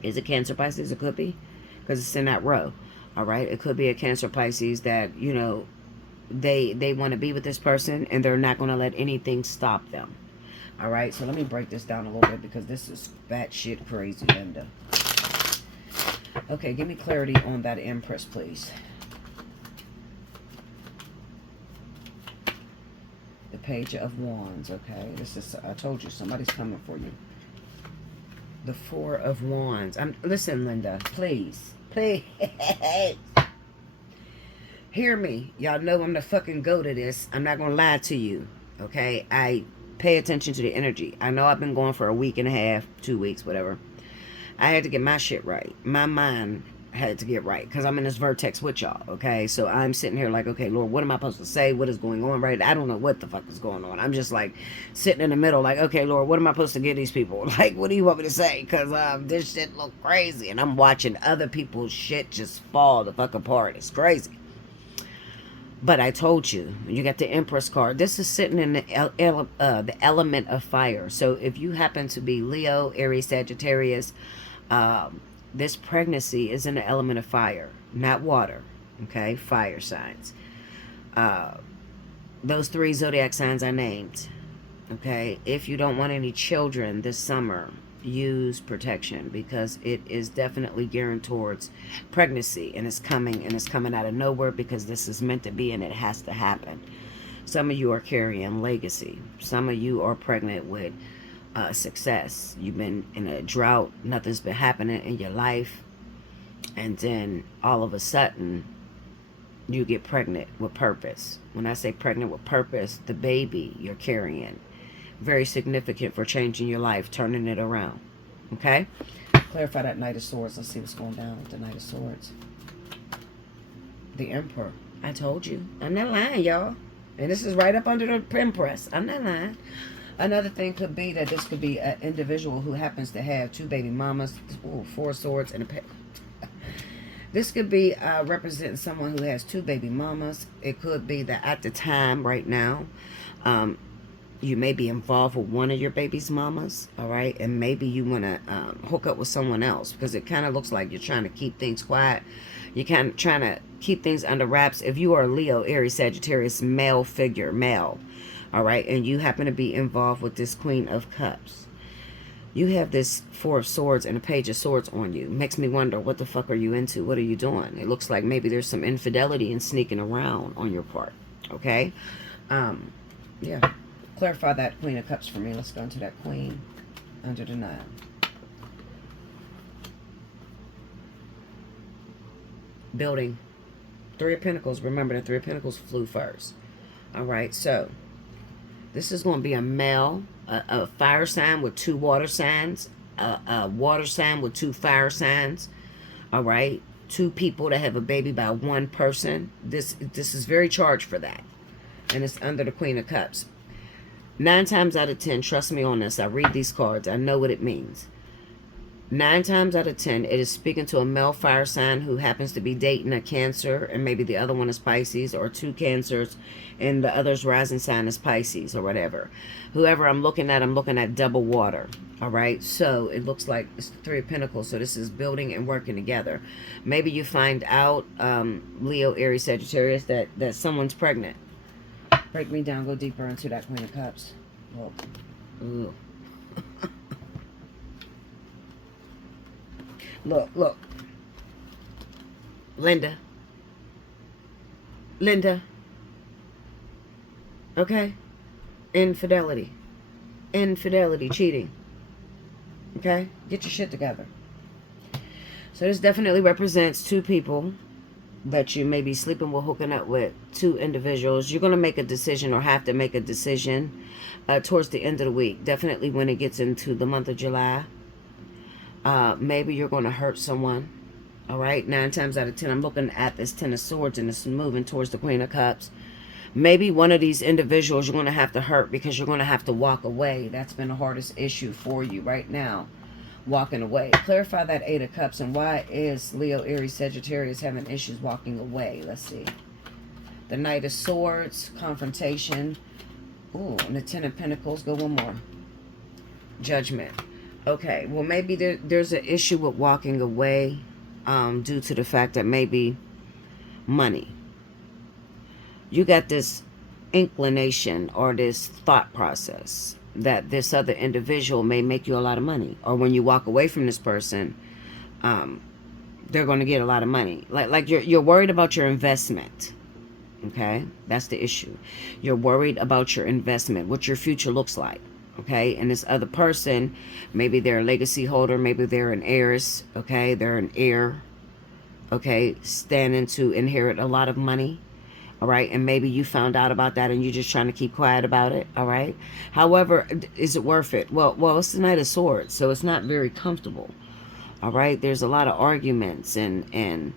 Is it Cancer, Pisces? It could be, because it's in that row. All right? It could be a Cancer, Pisces that, you know, they want to be with this person and they're not going to let anything stop them. All right? So let me break this down a little bit because this is batshit crazy, Linda. Okay, give me clarity on that Empress, please. The Page of Wands, okay? This is, I told you, somebody's coming for you. The Four of Wands. Listen, Linda, please. Please. Hear me. Y'all know I'm the fucking goat of this. I'm not going to lie to you, okay? I pay attention to the energy. I know I've been going for a week and a half, 2 weeks, whatever. I had to get my shit right. My mind had to get right because I'm in this Vertex with y'all, okay? So I'm sitting here like, okay, Lord, what am I supposed to say? What is going on, right? I don't know what the fuck is going on. I'm just like sitting in the middle like, okay, Lord, what am I supposed to give these people? Like, what do you want me to say? Because this shit look crazy and I'm watching other people's shit just fall the fuck apart. It's crazy. But I told you, you got the Empress card. This is sitting in the element of fire. So if you happen to be Leo, Aries, Sagittarius, this pregnancy is in the element of fire, not water. Okay, fire signs. Those 3 zodiac signs I named. Okay, if you don't want any children this summer, use protection, because it is definitely gearing towards pregnancy, and it's coming out of nowhere, because this is meant to be and it has to happen. Some of you are carrying legacy. Some of you are pregnant with success. You've been in a drought, nothing's been happening in your life, and then all of a sudden you get pregnant with purpose. When I say pregnant with purpose, the baby you're carrying, very significant for changing your life, turning it around. Okay? Clarify that Knight of Swords. Let's see what's going down with the Knight of Swords. The Emperor. I told you. I'm not lying, y'all. And this is right up under the Empress. I'm not lying. Another thing could be that this could be an individual who happens to have 2 baby mamas. Ooh, 4 swords and a pair. This could be representing someone who has 2 baby mamas. It could be that at the time, right now, you may be involved with one of your baby's mamas, all right? And maybe you want to hook up with someone else, because it kind of looks like you're trying to keep things quiet. You're kind of trying to keep things under wraps. If you are Leo, Aries, Sagittarius, male figure, male, all right, and you happen to be involved with this Queen of Cups, you have this 4 of Swords and a Page of Swords on you. Makes me wonder, what the fuck are you into? What are you doing? It looks like maybe there's some infidelity and sneaking around on your part. Okay? Yeah. Clarify that Queen of Cups for me. Let's go into that Queen under the 9. Building. 3 of Pentacles. Remember, the 3 of Pentacles flew first. All right, so this is going to be a male, a fire sign with 2 water signs, a water sign with 2 fire signs. All right, 2 people that have a baby by 1 person. This is very charged for that, and it's under the Queen of Cups. 9 times out of 10, trust me on this. I read these cards. I know what it means. 9 times out of 10, it is speaking to a male fire sign who happens to be dating a Cancer, and maybe the other one is Pisces, or 2 Cancers, and the other's rising sign is Pisces, or whatever. Whoever I'm looking at double water. All right, so it looks like it's the 3 of Pentacles, so this is building and working together. Maybe you find out, Leo, Aries, Sagittarius, that someone's pregnant. Break me down, go deeper into that Queen of Cups. Look. Ooh. Look. Linda. Okay? Infidelity, cheating. Okay? Get your shit together. So this definitely represents 2 people that you may be sleeping with, hooking up with, 2 individuals. You're going to make a decision, or have to make a decision towards the end of the week. Definitely when it gets into the month of July. Maybe you're going to hurt someone. All right, 9 times out of 10, I'm looking at this 10 of Swords, and it's moving towards the Queen of Cups. Maybe one of these individuals you're going to have to hurt, because you're going to have to walk away. That's been the hardest issue for you right now, walking away. Clarify that 8 of Cups, and why is Leo, Aries, Sagittarius having issues walking away? Let's see. The Knight of Swords, confrontation. Ooh, and the 10 of Pentacles. Go one more. Judgment. Okay, well, maybe there's an issue with walking away due to the fact that maybe money. You got this inclination or this thought process that this other individual may make you a lot of money. Or when you walk away from this person, they're going to get a lot of money. Like you're worried about your investment. Okay, that's the issue. You're worried about your investment, what your future looks like. Okay, and this other person, maybe they're a legacy holder, maybe they're an heiress. Okay, they're an heir. Okay, standing to inherit a lot of money. All right, and maybe you found out about that and you're just trying to keep quiet about it. All right, however, is it worth it? Well, it's the Knight of Swords, so it's not very comfortable. All right, there's a lot of arguments, and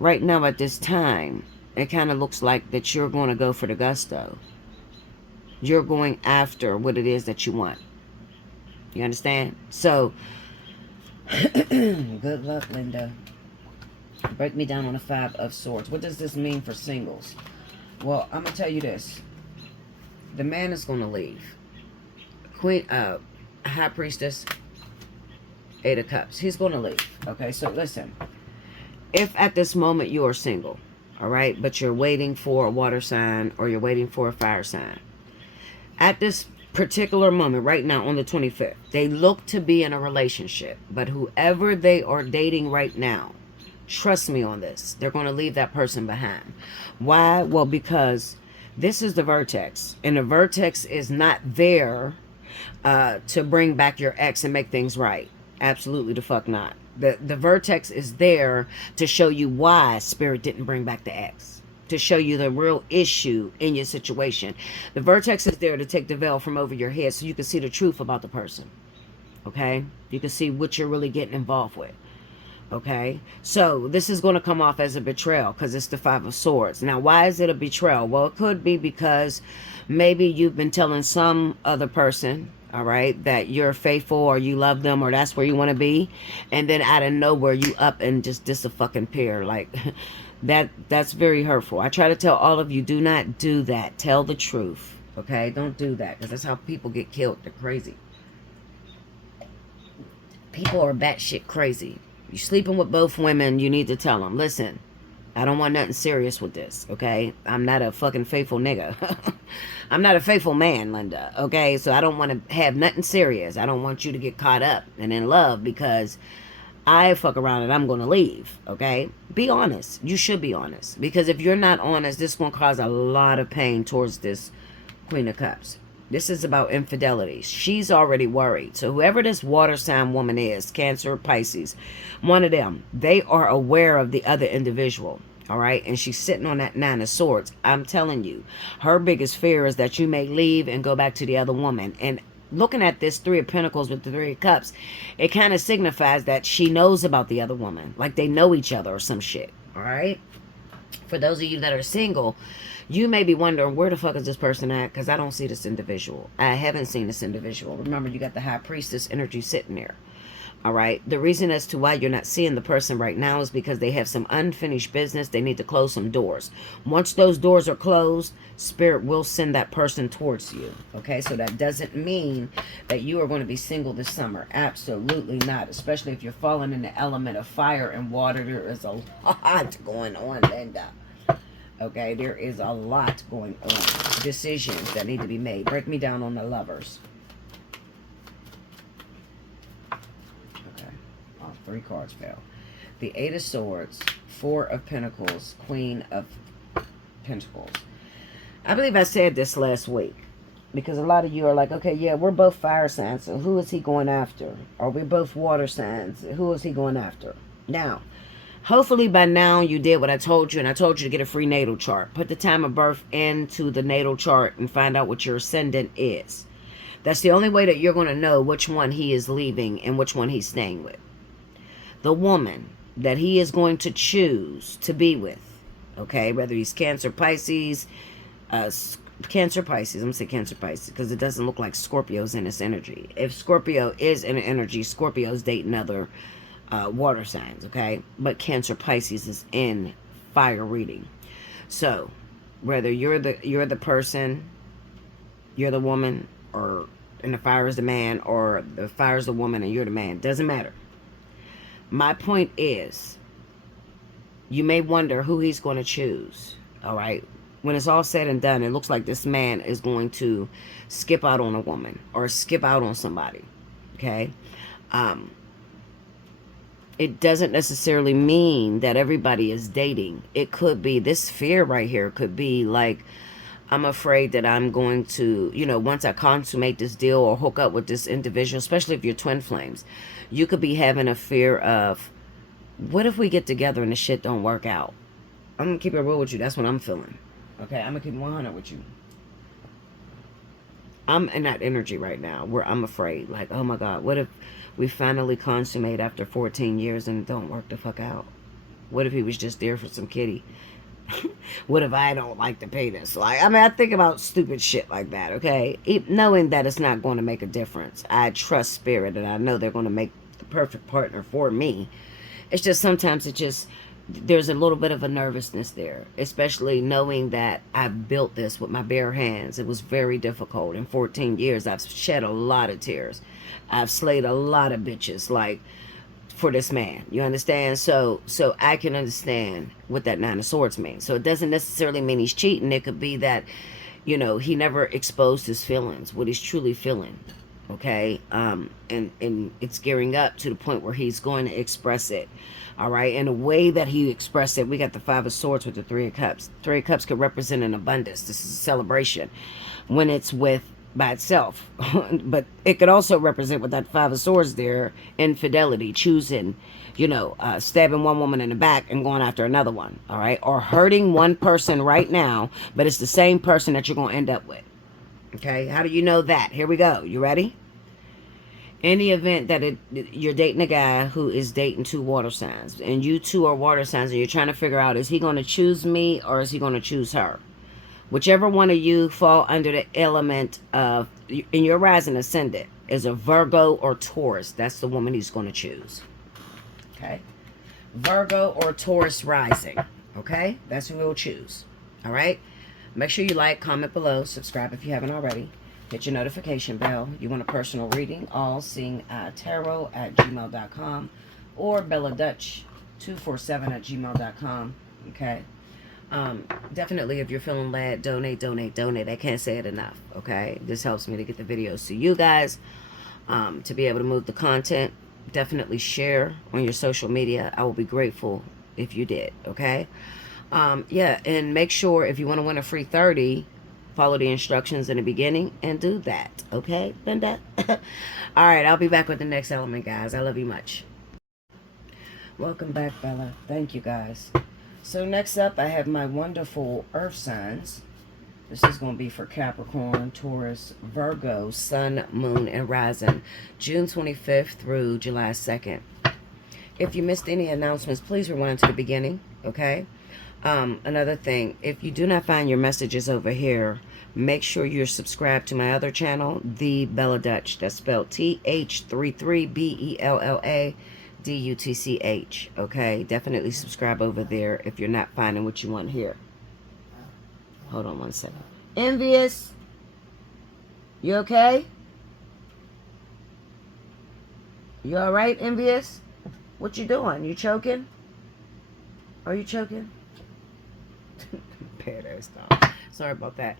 right now at this time, it kind of looks like that you're going to go for the gusto. You're going after what it is that you want. You understand? So, good luck, Linda. Break me down on the 5 of Swords. What does this mean for singles? Well, I'm going to tell you this. The man is going to leave. High Priestess, 8 of Cups. He's going to leave. Okay, so listen. If at this moment you are single, all right, but you're waiting for a water sign or you're waiting for a fire sign, at this particular moment right now on the 25th, they look to be in a relationship, but whoever they are dating right now, trust me on this, they're going to leave that person behind. Why? Well, because this is the Vertex, and the Vertex is not there to bring back your ex and make things right. Absolutely the fuck not. The Vertex is there to show you why Spirit didn't bring back the ex, to show you the real issue in your situation. The Vertex is there to take the veil from over your head so you can see the truth about the person. Okay? You can see what you're really getting involved with. Okay? So this is going to come off as a betrayal because it's the Five of Swords. Now, why is it a betrayal? Well, it could be because maybe you've been telling some other person, all right, that you're faithful or you love them or that's where you want to be. And then out of nowhere, you up and just disappear. Like, that's very hurtful. I try to tell all of you, do not do that. Tell the truth. Okay? Don't do that because that's how people get killed. They're crazy. People are batshit crazy. You're sleeping with both women, you need to tell them, listen, I don't want nothing serious with this, okay? I'm not a fucking faithful nigga. I'm not a faithful man, Linda, okay? So I don't want to have nothing serious. I don't want you to get caught up and in love because I fuck around and I'm going to leave, okay? Be honest. You should be honest. Because if you're not honest, this is going to cause a lot of pain towards this Queen of Cups. This is about infidelity. She's already worried. So whoever this water sign woman is, Cancer, Pisces, one of them, they are aware of the other individual. All right. And she's sitting on that Nine of Swords. I'm telling you, her biggest fear is that you may leave and go back to the other woman. And looking at this Three of Pentacles with the Three of Cups, it kind of signifies that she knows about the other woman. Like they know each other or some shit. All right. For those of you that are single, you may be wondering, where the fuck is this person at? Because I don't see this individual. I haven't seen this individual. Remember, you got the High Priestess energy sitting there. All right. The reason as to why you're not seeing the person right now is because they have some unfinished business. They need to close some doors. Once those doors are closed, Spirit will send that person towards you. Okay. So that doesn't mean that you are going to be single this summer. Absolutely not. Especially if you're falling in the element of fire and water. There is a lot going on, Linda. Okay, there is a lot going on. Decisions that need to be made. Break me down on the Lovers. Okay. Oh, 3 cards fell. The Eight of Swords, Four of Pentacles, Queen of Pentacles. I believe I said this last week. Because a lot of you are like, okay, yeah, we're both fire signs. So who is he going after? Or we're both water signs. Who is he going after? Now, hopefully by now you did what I told you, and I told you to get a free natal chart. Put the time of birth into the natal chart and find out what your ascendant is. That's the only way that you're going to know which one he is leaving and which one he's staying with. The woman that he is going to choose to be with, okay, whether he's Cancer, Pisces, Cancer, Pisces, I'm going to say Cancer, Pisces, because it doesn't look like Scorpio's in this energy. If Scorpio is in an energy, Scorpio's dating other water signs, okay? But Cancer, Pisces is in fire reading. So whether you're the person, you're the woman, or and the fire is the man, or the fire is the woman and you're the man, doesn't matter. My point is, you may wonder who he's going to choose. All right, when it's all said and done, it looks like this man is going to skip out on a woman or skip out on somebody. Okay. It doesn't necessarily mean that everybody is dating. It could be, this fear right here could be like, I'm afraid that I'm going to, once I consummate this deal or hook up with this individual, especially if you're twin flames, you could be having a fear of, what if we get together and the shit don't work out? I'm going to keep it real with you. That's what I'm feeling. Okay, I'm going to keep 100 with you. I'm in that energy right now where I'm afraid. Like, oh my God, what if we finally consummate after 14 years and it don't work the fuck out? What if he was just there for some kitty? What if I don't like the penis? Like, I think about stupid shit like that, okay? Knowing that it's not going to make a difference. I trust Spirit and I know they're going to make the perfect partner for me. It's just sometimes there's a little bit of a nervousness there, especially knowing that I built this with my bare hands. It was very difficult. In 14 years, I've shed a lot of tears. I've slayed a lot of bitches, like, for this man. You understand? So I can understand what that Nine of Swords means. So it doesn't necessarily mean he's cheating. It could be that You know, he never exposed his feelings, what he's truly feeling. Okay. And it's gearing up to the point where he's going to express it. All right. And the way that he expressed it, we got the Five of Swords with the Three of Cups. Three of Cups could represent an abundance. This is a celebration when it's with by itself. But it could also represent with that Five of Swords there, infidelity, choosing, you know, stabbing one woman in the back and going after another one. All right. Or hurting one person right now, but it's the same person that you're going to end up with. Okay. How do you know that? Here we go. You ready? In the event that you're dating a guy who is dating two water signs, and you two are water signs, and you're trying to figure out, is he going to choose me or is he going to choose her? Whichever one of you fall under the element of, in your rising ascendant, is a Virgo or Taurus. That's the woman he's going to choose. Okay? Virgo or Taurus rising. Okay? That's who he'll choose. All right? Make sure you like, comment below, subscribe if you haven't already. Hit your notification bell. You want a personal reading? Allseeingeyetarot@gmail.com or belladutch247@gmail.com. Okay? Definitely, if you're feeling led, donate. I can't say it enough. Okay? This helps me to get the videos to you guys, to be able to move the content. Definitely share on your social media. I will be grateful if you did. Okay? Yeah, and make sure if you want to win a free 30, follow the instructions in the beginning and do that. Okay, Linda? All right, I'll be back with the next element, guys. I love you much. Welcome back, Bella. Thank you, guys. So next up, I have my wonderful earth signs. This is going to be for Capricorn, Taurus, Virgo, Sun, Moon, and Rising, June 25th through July 2nd. If you missed any announcements, please rewind to the beginning, okay? Another thing, if you do not find your messages over here, make sure you're subscribed to my other channel, The Bella Dutch. That's spelled TH33BELLADUTCH. Okay, definitely subscribe over there if you're not finding what you want here. Hold on one second. Envious, you okay? You all right, Envious? What you doing? You choking? Are you choking? Sorry about that.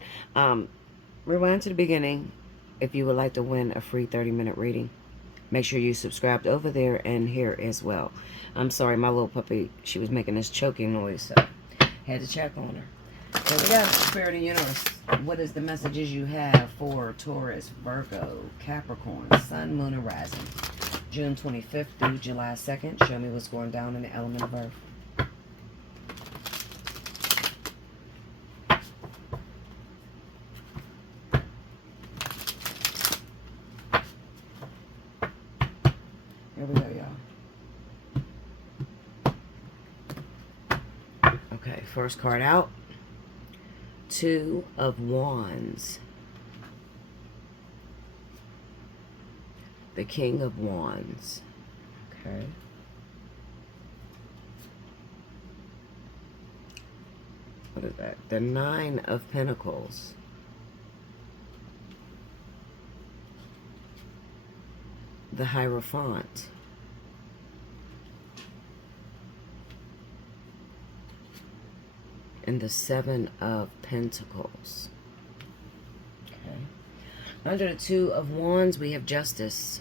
Rewind to the beginning if you would like to win a free 30-minute reading. Make sure you subscribed over there and here as well. I'm sorry, my little puppy, she was making this choking noise, so had to check on her. Here we go. Spirit and Universe. What is the messages you have for Taurus, Virgo, Capricorn, Sun, Moon, and Rising? June 25th through July 2nd. Show me what's going down in the element of Earth. Here we go, y'all. Okay, first card out. Two of Wands. The King of Wands. Okay. What is that? The Nine of Pentacles. The Hierophant. And the Seven of Pentacles. Okay. Under the Two of Wands, we have Justice.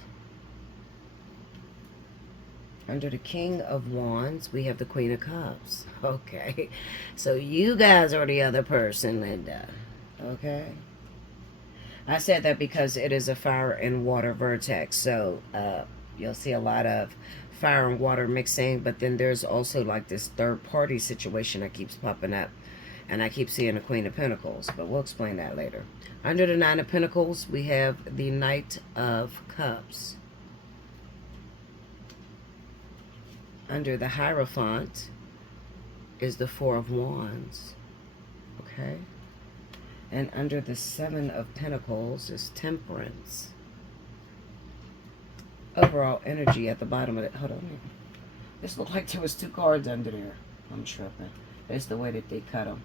Under the King of Wands, we have the Queen of Cups. Okay. So you guys are the other person, Linda. Okay. I said that because it is a fire and water vertex. So you'll see a lot of fire and water mixing. But then there's also like this third party situation that keeps popping up. And I keep seeing the Queen of Pentacles. But we'll explain that later. Under the Nine of Pentacles, we have the Knight of Cups. Under the Hierophant is the Four of Wands. Okay. And under the Seven of Pentacles is Temperance. Overall energy at the bottom of it. Hold on. This looked like there was two cards under there. I'm tripping. That's the way that they cut them.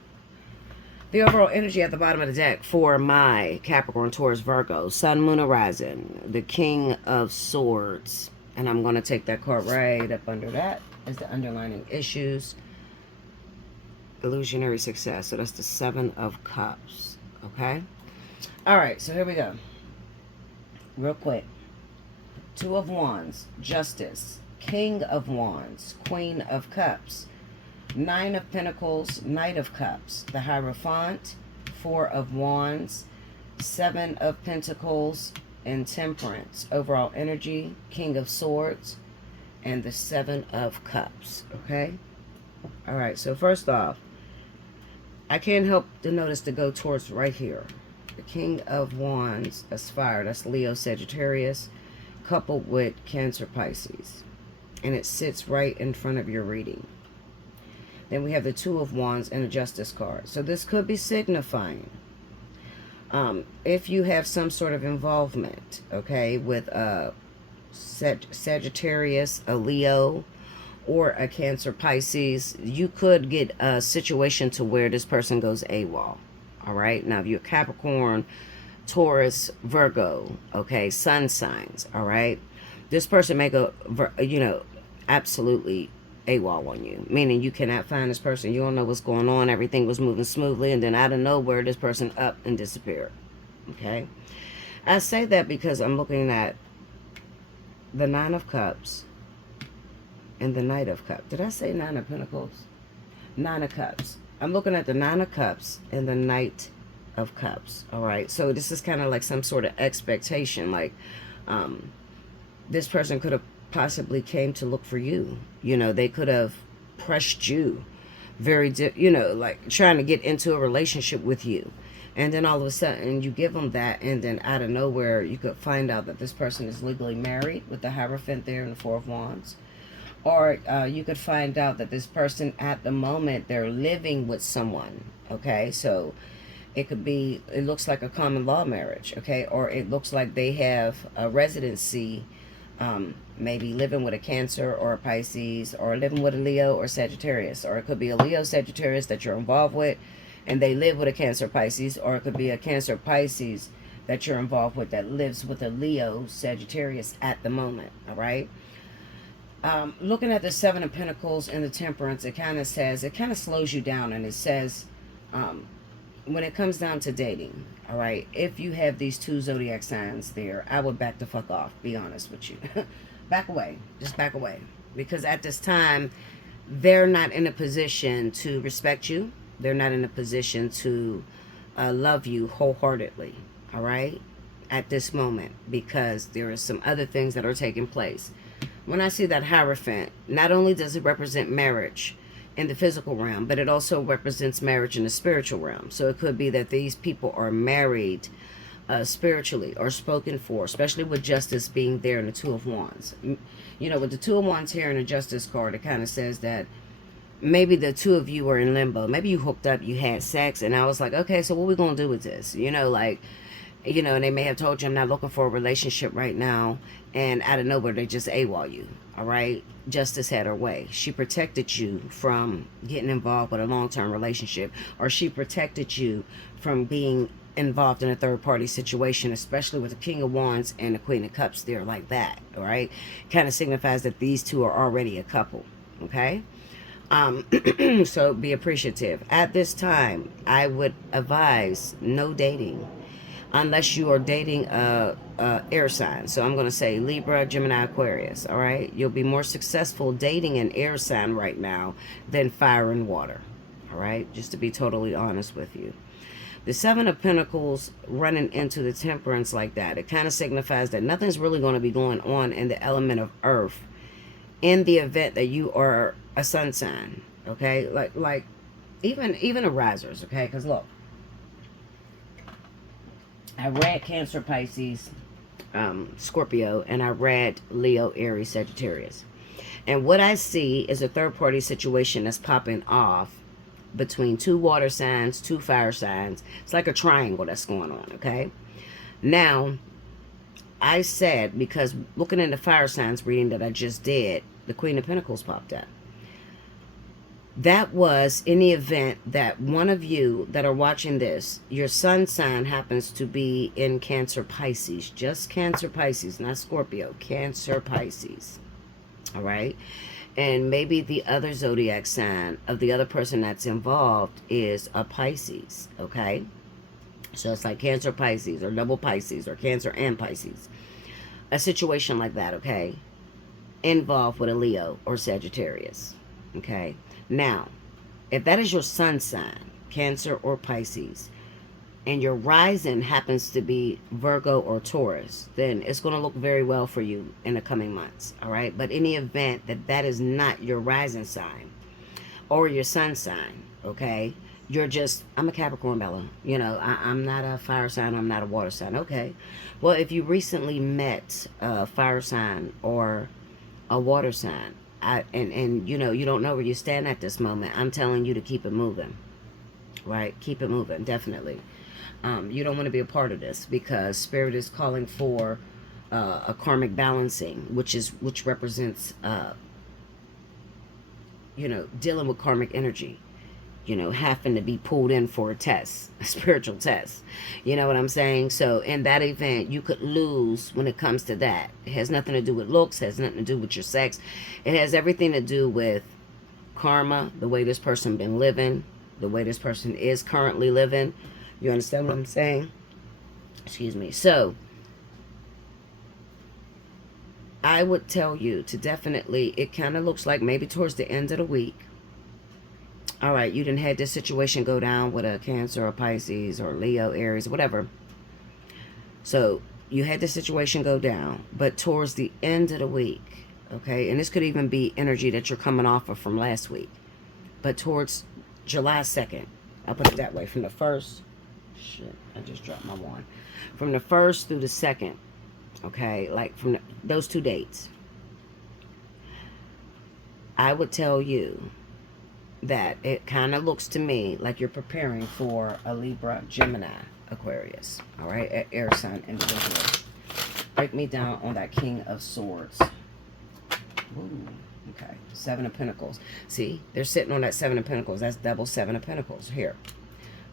The overall energy at the bottom of the deck for my Capricorn, Taurus, Virgo, Sun, Moon, and Rising. The King of Swords. And I'm going to take that card right up under that as the underlining issues. Illusionary success. So that's the Seven of Cups. Okay? All right, so here we go. Real quick. Two of Wands, Justice, King of Wands, Queen of Cups, Nine of Pentacles, Knight of Cups, the Hierophant, Four of Wands, Seven of Pentacles, and Temperance. Overall energy, King of Swords, and the Seven of Cups. Okay? All right, so first off, I can't help to notice to go towards right here. The King of Wands, that's fire. That's Leo, Sagittarius, coupled with Cancer, Pisces. And it sits right in front of your reading. Then we have the Two of Wands and a Justice card. So this could be signifying if you have some sort of involvement, okay, with a Sagittarius, a Leo, or a Cancer, Pisces, you could get a situation to where this person goes AWOL. All right. Now, if you're Capricorn, Taurus, Virgo, okay, sun signs, all right, this person may go, absolutely AWOL on you, meaning you cannot find this person. You don't know what's going on. Everything was moving smoothly, and then out of nowhere, this person up and disappeared. Okay. I say that because I'm looking at the Nine of Cups and the Knight of Cups. Did I say Nine of Pentacles? Nine of Cups. I'm looking at the Nine of Cups and the Knight of Cups. All right. So this is kind of like some sort of expectation. Like this person could have possibly came to look for you. They could have pressed you very, like trying to get into a relationship with you. And then all of a sudden you give them that, and then out of nowhere you could find out that this person is legally married with the Hierophant there and the Four of Wands. Or you could find out that this person at the moment, they're living with someone. Okay, so it could be, it looks like a common law marriage. Okay, or it looks like they have a residency, maybe living with a Cancer or a Pisces, or living with a Leo or Sagittarius. Or it could be a Leo Sagittarius that you're involved with and they live with a Cancer Pisces. Or it could be a Cancer Pisces that you're involved with that lives with a Leo Sagittarius at the moment. All right. Looking at the Seven of Pentacles and the Temperance, it kind of says, it kind of slows you down, and it says, when it comes down to dating, all right, if you have these two zodiac signs there, I would back the fuck off, be honest with you. Back away, just back away. Because at this time, they're not in a position to respect you. They're not in a position to love you wholeheartedly, all right, at this moment, because there are some other things that are taking place. When I see that Hierophant, not only does it represent marriage in the physical realm, but it also represents marriage in the spiritual realm. So it could be that these people are married spiritually or spoken for, especially with Justice being there in the Two of Wands. With the Two of Wands here in the Justice card, it kind of says that maybe the two of you are in limbo. Maybe you hooked up, you had sex, and I was like, okay, so what are we going to do with this? And they may have told you, I'm not looking for a relationship right now. And out of nowhere, they just AWOL you. All right. Justice had her way. She protected you from getting involved with a long-term relationship. Or she protected you from being involved in a third-party situation, especially with the King of Wands and the Queen of Cups there like that. All right. Kind of signifies that these two are already a couple. Okay. So be appreciative. At this time, I would advise no dating. Unless you are dating a air sign. So I'm going to say Libra, Gemini, Aquarius. All right. You'll be more successful dating an air sign right now than fire and water. All right. Just to be totally honest with you. The Seven of Pentacles running into the Temperance like that, it kind of signifies that nothing's really going to be going on in the element of Earth in the event that you are a sun sign. Okay. Like even a risers. Okay. Because look, I read Cancer, Pisces, Scorpio, and I read Leo, Aries, Sagittarius. And what I see is a third-party situation that's popping off between two water signs, two fire signs. It's like a triangle that's going on, okay? Now, I said, because looking in the fire signs reading that I just did, the Queen of Pentacles popped up. That was in the event that one of you that are watching this, your sun sign happens to be in Cancer, Pisces. Just Cancer, Pisces, not Scorpio. Cancer, Pisces. All right? And maybe the other zodiac sign of the other person that's involved is a Pisces. Okay? So it's like Cancer, Pisces, or double Pisces, or Cancer and Pisces. A situation like that, okay? Involved with a Leo or Sagittarius, okay? Now, if that is your sun sign, Cancer or Pisces, and your rising happens to be Virgo or Taurus, then it's going to look very well for you in the coming months, all right? But any event that that is not your rising sign or your sun sign, okay? You're just, I'm a Capricorn, Bella. You know, I'm not a fire sign. I'm not a water sign. Okay. Well, if you recently met a fire sign or a water sign, and you know, you don't know where you stand at this moment, I'm telling you to keep it moving, right? Keep it moving, definitely. You don't want to be a part of this because Spirit is calling for a karmic balancing, which represents, you know, dealing with karmic energy. You know, having to be pulled in for a test, a spiritual test. You know what I'm saying? So in that event, you could lose when it comes to that. It has nothing to do with looks, has nothing to do with your sex. It has everything to do with karma, the way this person been living, the way this person is currently living. You understand what I'm saying? Excuse me. So I would tell you to definitely, it kind of looks like maybe towards the end of the week. All right, you didn't had this situation go down with a Cancer or Pisces or Leo, Aries, whatever. So you had this situation go down, but towards the end of the week, okay, and this could even be energy that you're coming off of from last week, but towards July 2nd, I'll put it that way, from the 1st, shit, I just dropped my wand, from the 1st through the 2nd, okay, like from those 2 dates, I would tell you that it kind of looks to me like you're preparing for a Libra, Gemini, Aquarius. All right, air sign individual. Break me down on that King of Swords. Ooh, okay, 7 of Pentacles. See, they're sitting on that 7 of Pentacles. That's double 7 of Pentacles here.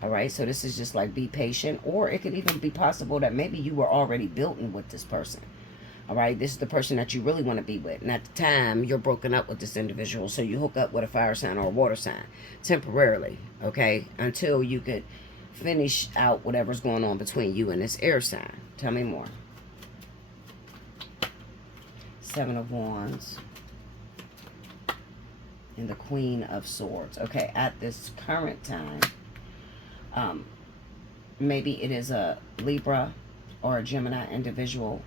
All right, so this is just like be patient, or it could even be possible that maybe you were already built in with this person. All right, this is the person that you really want to be with. And at the time, you're broken up with this individual. So you hook up with a fire sign or a water sign temporarily, okay? Until you could finish out whatever's going on between you and this air sign. Tell me more. 7 of Wands. And the Queen of Swords. Okay, at this current time, maybe it is a Libra or a Gemini individual.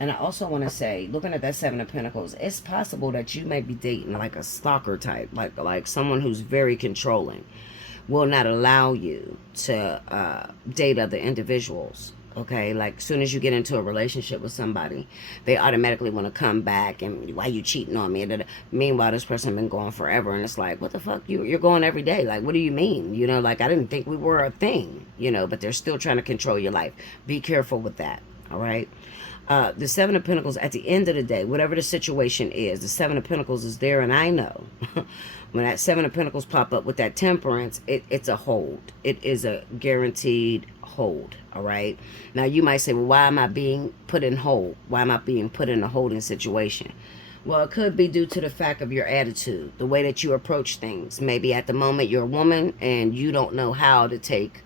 And I also want to say, looking at that 7 of Pentacles, it's possible that you may be dating like a stalker type, like someone who's very controlling, will not allow you to date other individuals. Okay, like as soon as you get into a relationship with somebody, they automatically want to come back and why you cheating on me? And meanwhile, this person been going forever, and it's like, what the fuck? You're going every day. Like, what do you mean? You know, like I didn't think we were a thing. You know, but they're still trying to control your life. Be careful with that. All right. The 7 of Pentacles, at the end of the day, whatever the situation is, the 7 of Pentacles is there, and I know when that 7 of Pentacles pop up with that Temperance, it's a hold. It is a guaranteed hold, all right? Now, you might say, well, why am I being put in hold? Why am I being put in a holding situation? Well, it could be due to the fact of your attitude, the way that you approach things. Maybe at the moment you're a woman and you don't know how to take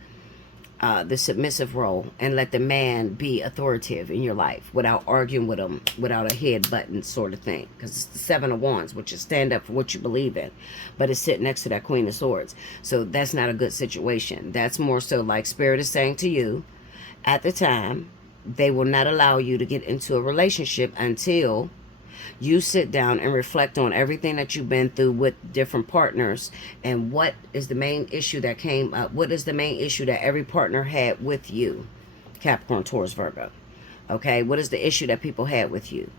the submissive role and let the man be authoritative in your life without arguing with him, without a head button sort of thing, because it's the 7 of Wands, which is stand up for what you believe in, but it's sitting next to that Queen of Swords. So that's not a good situation. That's more so like Spirit is saying to you, at the time, they will not allow you to get into a relationship until you sit down and reflect on everything that you've been through with different partners, and what is the main issue that came up. What is the main issue that every partner had with you, Capricorn, Taurus, Virgo? Okay, what is the issue that people had with you?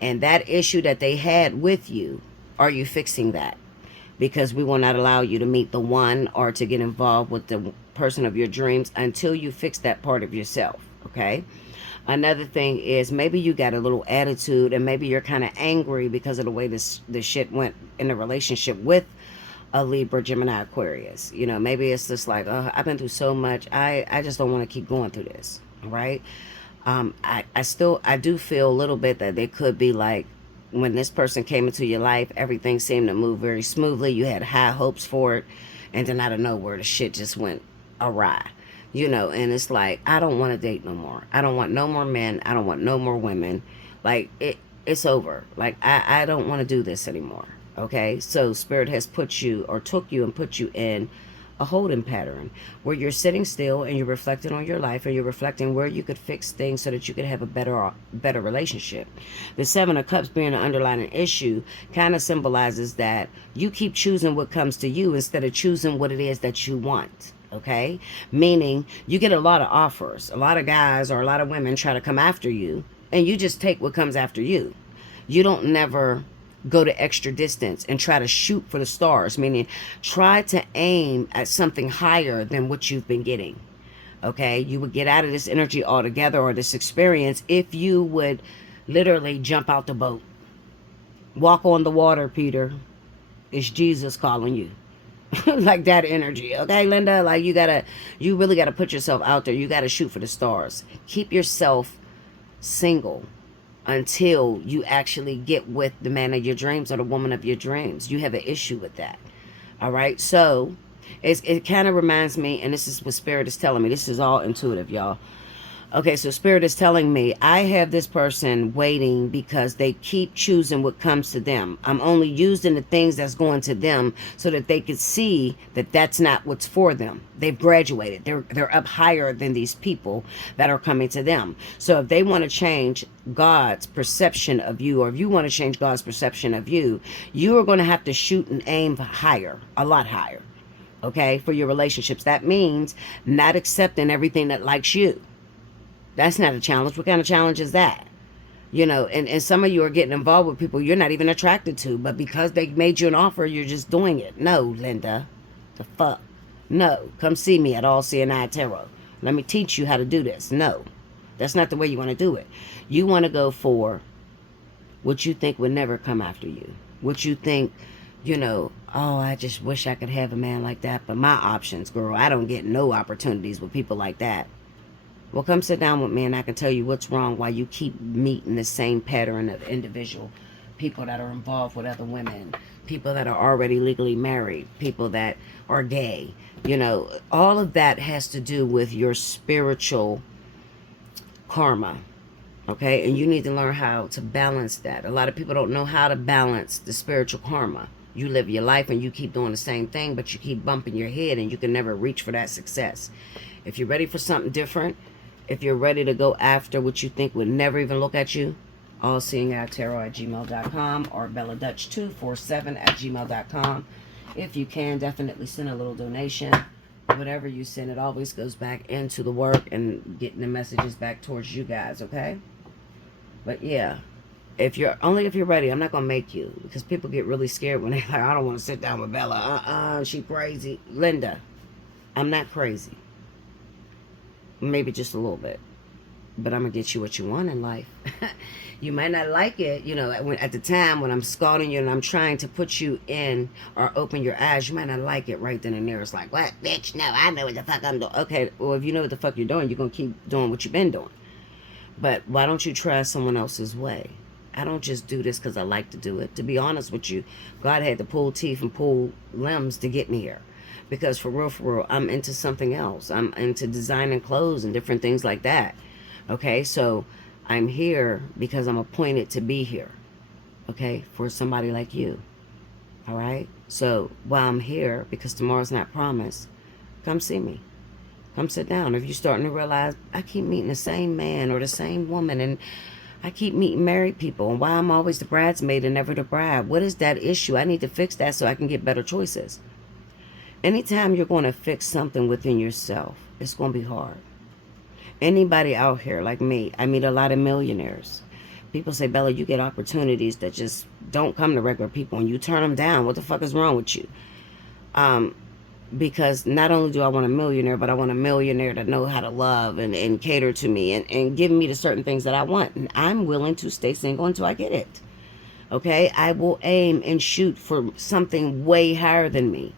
And that issue that they had with you, are you fixing that? Because we will not allow you to meet the one or to get involved with the person of your dreams until you fix that part of yourself, okay? Another thing is maybe you got a little attitude, and maybe you're kind of angry because of the way this shit went in the relationship with a Libra, Gemini, Aquarius. You know, maybe it's just like, oh, I've been through so much. I just don't want to keep going through this. All right. I do feel a little bit that there could be like, when this person came into your life, everything seemed to move very smoothly. You had high hopes for it. And then out of nowhere, the shit just went awry. You know, and it's like, I don't want to date no more. I don't want no more men. I don't want no more women. Like, it's over. Like, I don't want to do this anymore. Okay? So Spirit has put you, or took you and put you in a holding pattern where you're sitting still and you're reflecting on your life, and you're reflecting where you could fix things so that you could have a better relationship. The Seven of Cups being an underlying issue kind of symbolizes that you keep choosing what comes to you instead of choosing what it is that you want. Okay? Meaning you get a lot of offers. A lot of guys or a lot of women try to come after you, and you just take what comes after you. You don't never go to extra distance and try to shoot for the stars, meaning try to aim at something higher than what you've been getting. Okay? You would get out of this energy altogether, or this experience, if you would literally jump out the boat. Walk on the water, Peter. It's Jesus calling you. Like that energy. Okay, Linda? Like, you really gotta put yourself out there. You gotta shoot for the stars. Keep yourself single until you actually get with the man of your dreams or the woman of your dreams. You have an issue with that. All right? So it kind of reminds me, and this is what Spirit is telling me. This is all intuitive, y'all. Okay, so Spirit is telling me I have this person waiting because they keep choosing what comes to them. I'm only using the things that's going to them so that they could see that that's not what's for them. They've graduated. They're up higher than these people that are coming to them. So if they want to change God's perception of you, or if you want to change God's perception of you, you are going to have to shoot and aim higher, a lot higher. Okay, for your relationships. That means not accepting everything that likes you. That's not a challenge. What kind of challenge is that? You know, and some of you are getting involved with people you're not even attracted to, but because they made you an offer, you're just doing it. No, Linda. The fuck? No. Come see me at Allseeingeyetarot. Let me teach you how to do this. No. That's not the way you want to do it. You want to go for what you think would never come after you. What you think, you know, oh, I just wish I could have a man like that, but my options, girl, I don't get no opportunities with people like that. Well, come sit down with me and I can tell you what's wrong, why you keep meeting the same pattern of individual people that are involved with other women, people that are already legally married, people that are gay. You know, all of that has to do with your spiritual karma. Okay? And you need to learn how to balance that. A lot of people don't know how to balance the spiritual karma. You live your life and you keep doing the same thing, but you keep bumping your head and you can never reach for that success. If you're ready for something different, if you're ready to go after what you think would never even look at you, allseeingeyetarot@gmail.com or belladutch247@gmail.com. If you can, definitely send a little donation. Whatever you send, it always goes back into the work and getting the messages back towards you guys, okay? But yeah, if you're ready. I'm not gonna make you, because people get really scared when they're like, I don't want to sit down with Bella. She crazy. Linda, I'm not crazy. Maybe just a little bit, but I'm gonna get you what you want in life. You might not like it, you know, at the time when I'm scalding you and I'm trying to put you in or open your eyes, you might not like it right then and there. It's like, what, bitch? No, I know what the fuck I'm doing. Okay, well, if you know what the fuck you're doing, you're gonna keep doing what you've been doing. But why don't you try someone else's way? I don't just do this because I like to do it. To be honest with you, God had to pull teeth and pull limbs to get me here. Because for real, I'm into something else. I'm into designing clothes and different things like that. Okay, so I'm here because I'm appointed to be here. Okay, for somebody like you. All right? So while I'm here, because tomorrow's not promised, come see me. Come sit down. If you're starting to realize, I keep meeting the same man or the same woman, and I keep meeting married people, and why I'm always the bridesmaid and never the bride. What is that issue? I need to fix that so I can get better choices. Anytime you're going to fix something within yourself, it's going to be hard. Anybody out here like me, I meet a lot of millionaires. People say, Bella, you get opportunities that just don't come to regular people, and you turn them down. What the fuck is wrong with you? Because not only do I want a millionaire, but I want a millionaire that know how to love and cater to me and give me the certain things that I want. And I'm willing to stay single until I get it. Okay? I will aim and shoot for something way higher than me.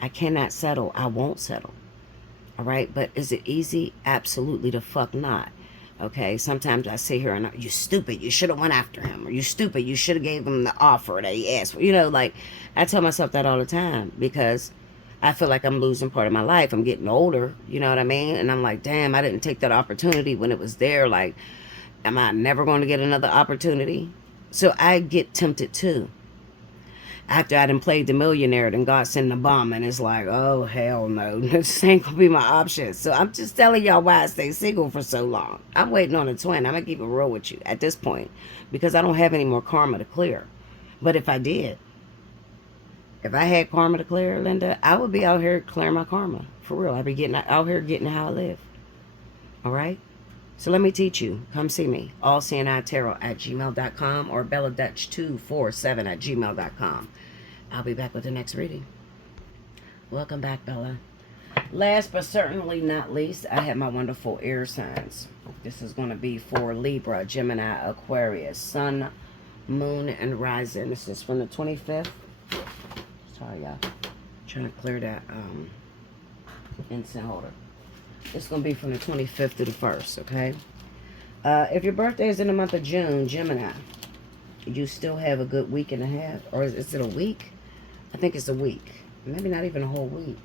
I cannot settle. I won't settle. All right? But is it easy? Absolutely the fuck not. Okay? Sometimes I sit here and you stupid. You should have went after him. Or you stupid. You should have gave him the offer that he asked for. You know, like, I tell myself that all the time because I feel like I'm losing part of my life. I'm getting older, you know what I mean? And I'm like, damn, I didn't take that opportunity when it was there. Like, am I never going to get another opportunity? So I get tempted too. After I done played the millionaire, then God sent a bomb, and it's like, oh, hell no. This ain't going to be my option. So I'm just telling y'all why I stay single for so long. I'm waiting on a twin. I'm going to keep it real with you at this point because I don't have any more karma to clear. But if I did, if I had karma to clear, Linda, I would be out here clearing my karma. For real. I'd be getting out here getting how I live. All right? So let me teach you. Come see me. Allseeingeyetarot at gmail.com or BellaDutch247 at gmail.com. I'll be back with the next reading. Welcome back, Bella. Last but certainly not least, I have my wonderful air signs. This is going to be for Libra, Gemini, Aquarius, Sun, Moon, and Rising. This is from the 25th. Sorry, y'all. Trying to clear that incense holder. It's going to be from the 25th to the 1st, okay? If your birthday is in the month of June, Gemini, you still have a good week and a half. Or is it a week? I think it's a week. Maybe not even a whole week.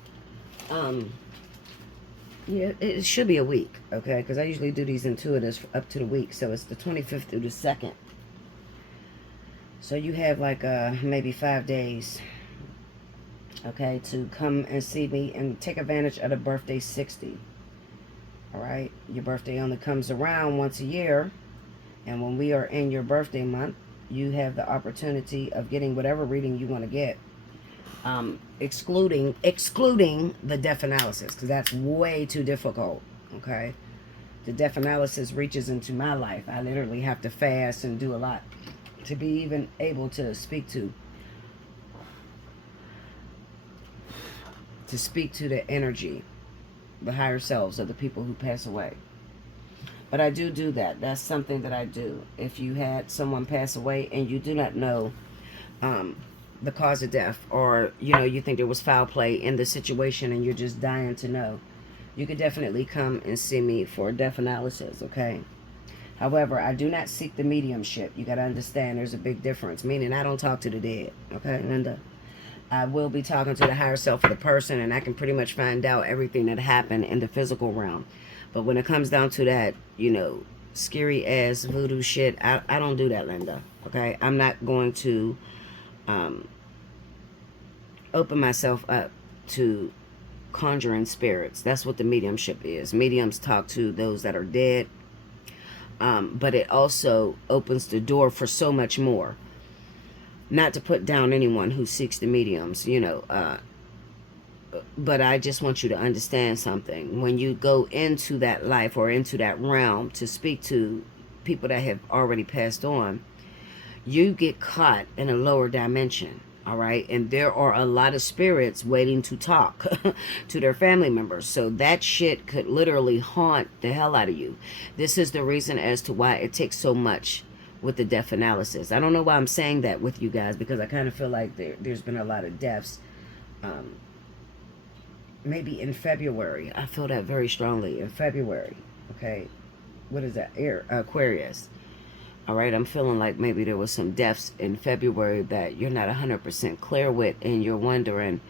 Yeah, it should be a week, okay? Because I usually do these intuitives up to the week. So it's the 25th through the 2nd. So you have like maybe 5 days, okay, to come and see me and take advantage of the birthday 60. All right? Your birthday only comes around once a year. And when we are in your birthday month, you have the opportunity of getting whatever reading you want to get. Excluding the death analysis, because that's way too difficult, okay? The death analysis reaches into my life. I literally have to fast and do a lot to be even able to speak to the energy, the higher selves of the people who pass away. But I do that. That's something that I do. If you had someone pass away and you do not know the cause of death, or you think there was foul play in the situation and you're just dying to know, you could definitely come and see me for a death analysis, okay? However, I do not seek the mediumship. You got to understand there's a big difference, meaning I don't talk to the dead, okay, Linda? I will be talking to the higher self of the person, and I can pretty much find out everything that happened in the physical realm. But when it comes down to that, scary ass voodoo shit, I don't do that, Linda, okay? I'm not going to open myself up to conjuring spirits. That's what the mediumship is. Mediums talk to those that are dead, but it also opens the door for so much more. Not to put down anyone who seeks the mediums, but I just want you to understand something. When you go into that life or into that realm to speak to people that have already passed on, you get caught in a lower dimension. All right. And there are a lot of spirits waiting to talk to their family members. So that shit could literally haunt the hell out of you. This is the reason as to why it takes so much with the death analysis. I don't know why I'm saying that with you guys, because I kind of feel like there's been a lot of deaths. Maybe in February. I feel that very strongly in February. Okay. What is that? Aquarius. All right, I'm feeling like maybe there was some deaths in February that you're not 100% clear with, and you're wondering,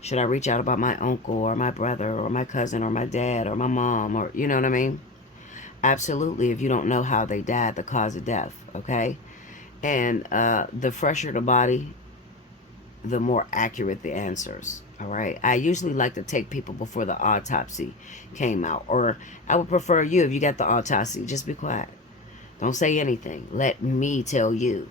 should I reach out about my uncle or my brother or my cousin or my dad or my mom, or you know what I mean? Absolutely, if you don't know how they died, the cause of death, okay? And the fresher the body, the more accurate the answers, all right? I usually like to take people before the autopsy came out, or I would prefer you, if you got the autopsy, just be quiet. Don't say anything. Let me tell you.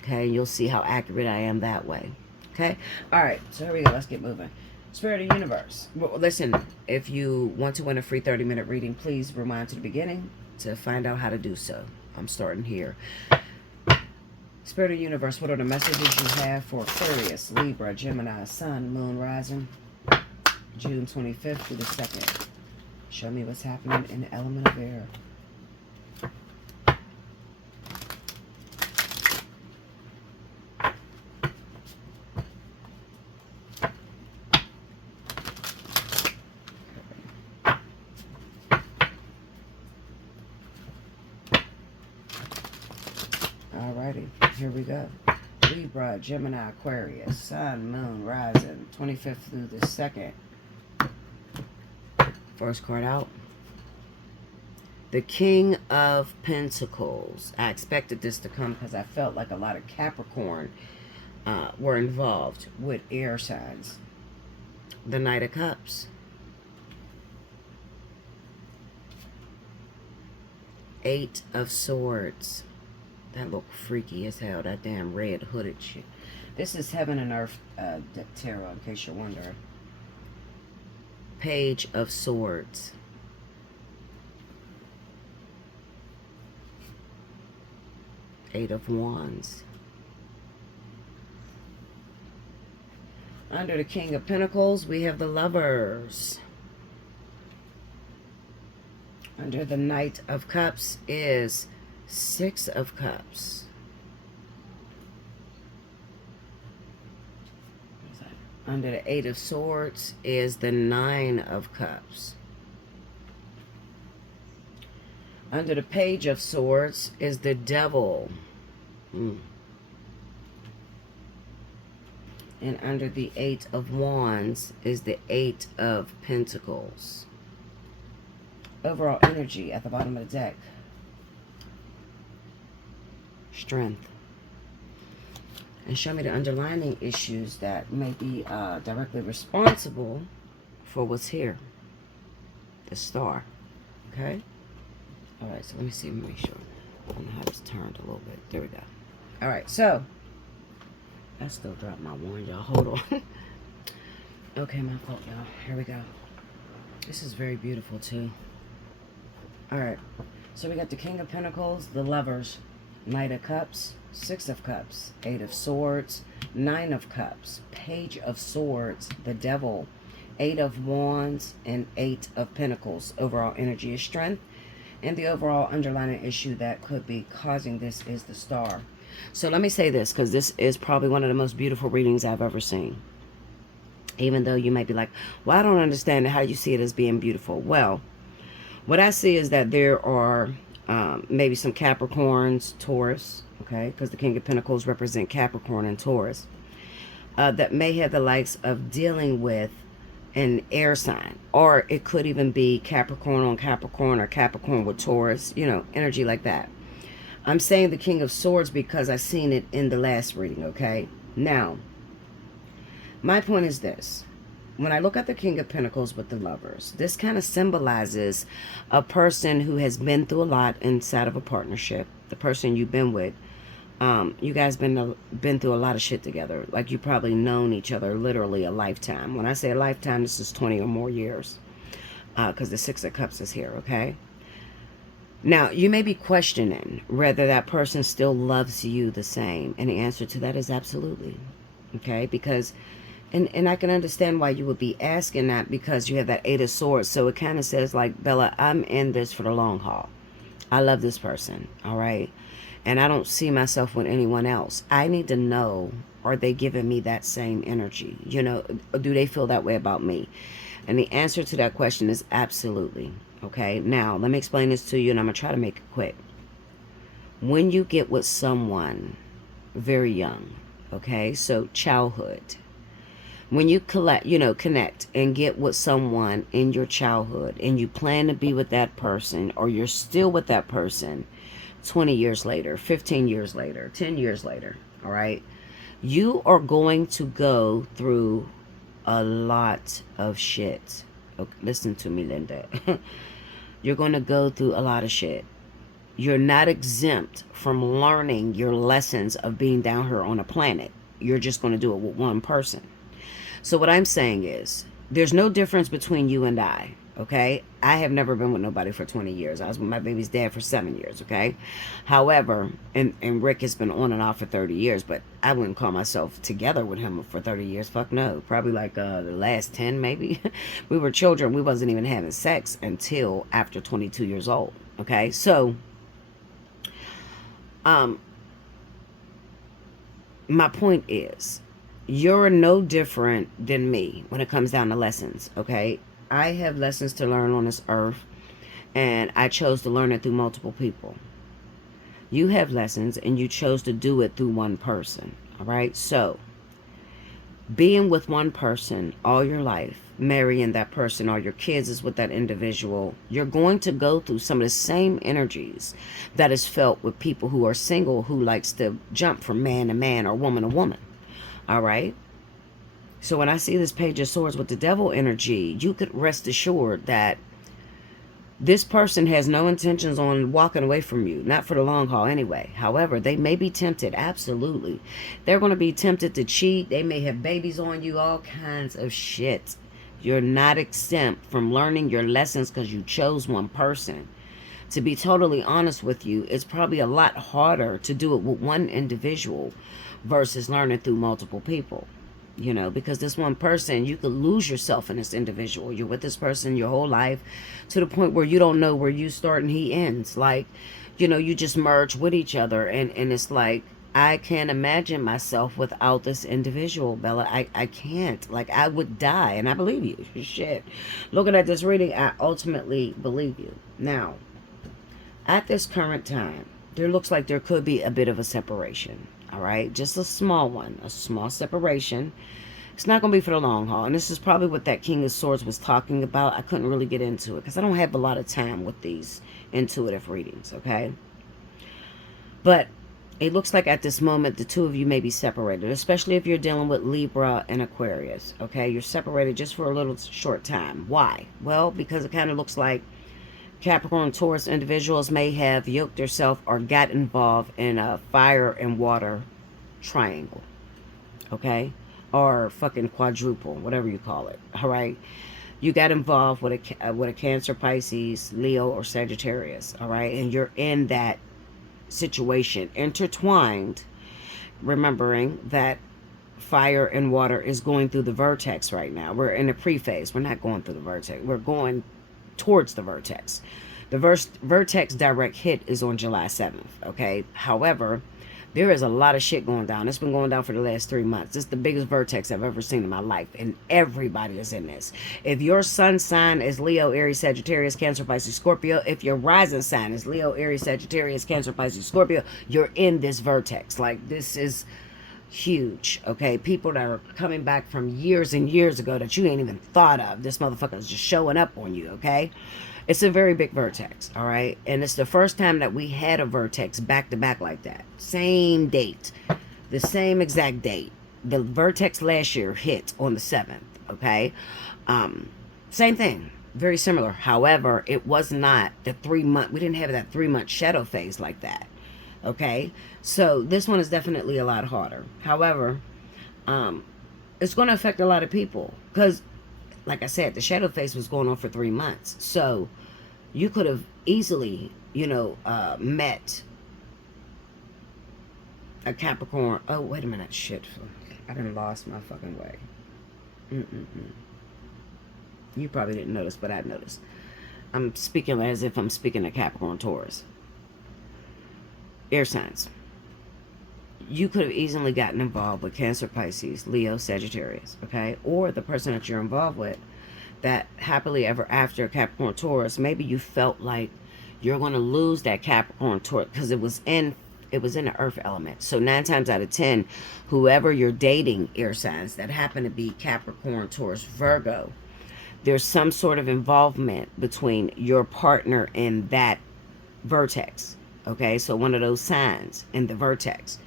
Okay? You'll see how accurate I am that way. Okay? Alright, so here we go. Let's get moving. Spirit of the Universe. Well, listen, if you want to win a free 30-minute reading, please rewind to the beginning to find out how to do so. I'm starting here. Spirit of the Universe, what are the messages you have for Aquarius, Libra, Gemini, Sun, Moon, Rising, June 25th through the 2nd? Show me what's happening in the element of air. Alrighty, here we go. Libra, Gemini, Aquarius, Sun, Moon, Rising, 25th through the 2nd. First card out. The King of Pentacles. I expected this to come because I felt like a lot of Capricorn were involved with air signs. The Knight of Cups. Eight of Swords. That looked freaky as hell, that damn red hooded shit. This is Heaven and Earth Tarot, in case you're wondering. Page of Swords. Eight of Wands. Under the King of Pentacles, we have the Lovers. Under the Knight of Cups is Six of Cups. Under the Eight of Swords is the Nine of Cups. Under the Page of Swords is the Devil. And under the Eight of Wands is the Eight of Pentacles. Overall energy at the bottom of the deck. Strength. And show me the underlying issues that may be directly responsible for what's here. The Star. Okay? Alright, so let me see, make sure. I don't know how this turned a little bit. There we go. Alright, so. I still dropped my wand, y'all. Hold on. Okay, my fault, y'all. Here we go. This is very beautiful, too. Alright. So we got the King of Pentacles, the Lovers, Knight of Cups, Six of Cups, Eight of Swords, Nine of Cups, Page of Swords, the Devil, Eight of Wands, and Eight of Pentacles. Overall energy is strength. And the overall underlying issue that could be causing this is the Star. So let me say this, because this is probably one of the most beautiful readings I've ever seen. Even though you might be like, well, I don't understand how you see it as being beautiful. Well, what I see is that there are maybe some Capricorns, Taurus, okay, because the King of Pentacles represent Capricorn and Taurus, that may have the likes of dealing with an air sign, or it could even be Capricorn on Capricorn or Capricorn with Taurus, you know, energy like that. I'm saying the King of Swords because I've seen it in the last reading, okay? Now, my point is this. When I look at the King of Pentacles with the Lovers, this kind of symbolizes a person who has been through a lot inside of a partnership. The person you've been with, you guys been through a lot of shit together. Like, you probably known each other literally a lifetime. When I say a lifetime, this is 20 or more years. Because the Six of Cups is here, okay? Now, you may be questioning whether that person still loves you the same. And the answer to that is absolutely. Okay? Because, and I can understand why you would be asking that, because you have that Eight of Swords. So it kind of says like, Bella, I'm in this for the long haul. I love this person. All right? And I don't see myself with anyone else. I need to know, are they giving me that same energy? You know, do they feel that way about me? And the answer to that question is absolutely. Okay, now let me explain this to you, and I'm going to try to make it quick. When you get with someone very young, okay, so childhood, when you connect and get with someone in your childhood, and you plan to be with that person, or you're still with that person 20 years later, 15 years later, 10 years later, all right, you are going to go through a lot of shit. Okay, listen to me, Linda. You're going to go through a lot of shit. You're not exempt from learning your lessons of being down here on a planet. You're just going to do it with one person. So what I'm saying is, there's no difference between you and I, okay? I have never been with nobody for 20 years. I was with my baby's dad for 7 years, okay? However, and Rick has been on and off for 30 years, but I wouldn't call myself together with him for 30 years. Fuck no. Probably like the last 10 maybe. We were children. We wasn't even having sex until after 22 years old, okay? So, my point is, you're no different than me when it comes down to lessons, okay? I have lessons to learn on this earth, and I chose to learn it through multiple people. You have lessons, and you chose to do it through one person, all All right. So being with one person all your life, marrying that person, or your kids is with that individual, you're going to go through some of the same energies that is felt with people who are single, who likes to jump from man to man or woman to woman. All right. So when I see this Page of Swords with the devil energy, you could rest assured that this person has no intentions on walking away from you, not for the long haul anyway. However, they may be tempted, absolutely. They're going to be tempted to cheat. They may have babies on you, all kinds of shit. You're not exempt from learning your lessons because you chose one person. To be totally honest with you, it's probably a lot harder to do it with one individual versus learning through multiple people. You know, because this one person, you could lose yourself in this individual. You're with this person your whole life to the point where you don't know where you start and he ends. Like, you know, you just merge with each other. And it's like, I can't imagine myself without this individual, Bella. I can't. Like, I would die. And I believe you. Shit. Looking at this reading, I ultimately believe you. Now, at this current time, there looks like there could be a bit of a separation. All right, just a small one, a small separation. It's not going to be for the long haul. And this is probably what that King of Swords was talking about. I couldn't really get into it because I don't have a lot of time with these intuitive readings, okay? But it looks like at this moment, the two of you may be separated, especially if you're dealing with Libra and Aquarius, okay? You're separated just for a little short time. Why? Well, because it kind of looks like Capricorn, Taurus individuals may have yoked themselves or got involved in a fire and water triangle, okay? Or fucking quadruple, whatever you call it, all right? You got involved with a Cancer, Pisces, Leo, or Sagittarius, all right? And you're in that situation, intertwined, remembering that fire and water is going through the vertex right now. We're in a pre-phase. We're not going through the vertex. We're going towards the vertex. The vertex direct hit is on July 7th, okay? However, there is a lot of shit going down. It's been going down for the last 3 months. It's the biggest vertex I've ever seen in my life, and everybody is in this. If your sun sign is Leo, Aries, Sagittarius, Cancer, Pisces, Scorpio, if your rising sign is Leo, Aries, Sagittarius, Cancer, Pisces, Scorpio, you're in this vertex. Like, this is huge, okay? People that are coming back from years and years ago that you ain't even thought of. This motherfucker is just showing up on you, okay? It's a very big vertex, all right? And it's the first time that we had a vertex back to back like that. Same date, the same exact date. The vertex last year hit on the 7th, okay? Same thing, very similar. However, it was not the 3 month, we didn't have that 3 month shadow phase like that. Okay, so this one is definitely a lot harder. However, it's going to affect a lot of people because, like I said, the shadow phase was going on for 3 months. So you could have easily, you know, met a Capricorn. Oh, wait a minute. Shit. I done lost my fucking way. You probably didn't notice, but I noticed. I'm speaking as if I'm speaking to Capricorn, Taurus. Air signs. You could have easily gotten involved with Cancer, Pisces, Leo, Sagittarius, okay? Or the person that you're involved with, that happily ever after Capricorn, Taurus, maybe you felt like you're going to lose that Capricorn, Taurus because it was in the earth element. So 9 times out of 10, whoever you're dating, air signs that happen to be Capricorn, Taurus, Virgo, there's some sort of involvement between your partner and that vertex. Okay, so one of those signs in the vertex.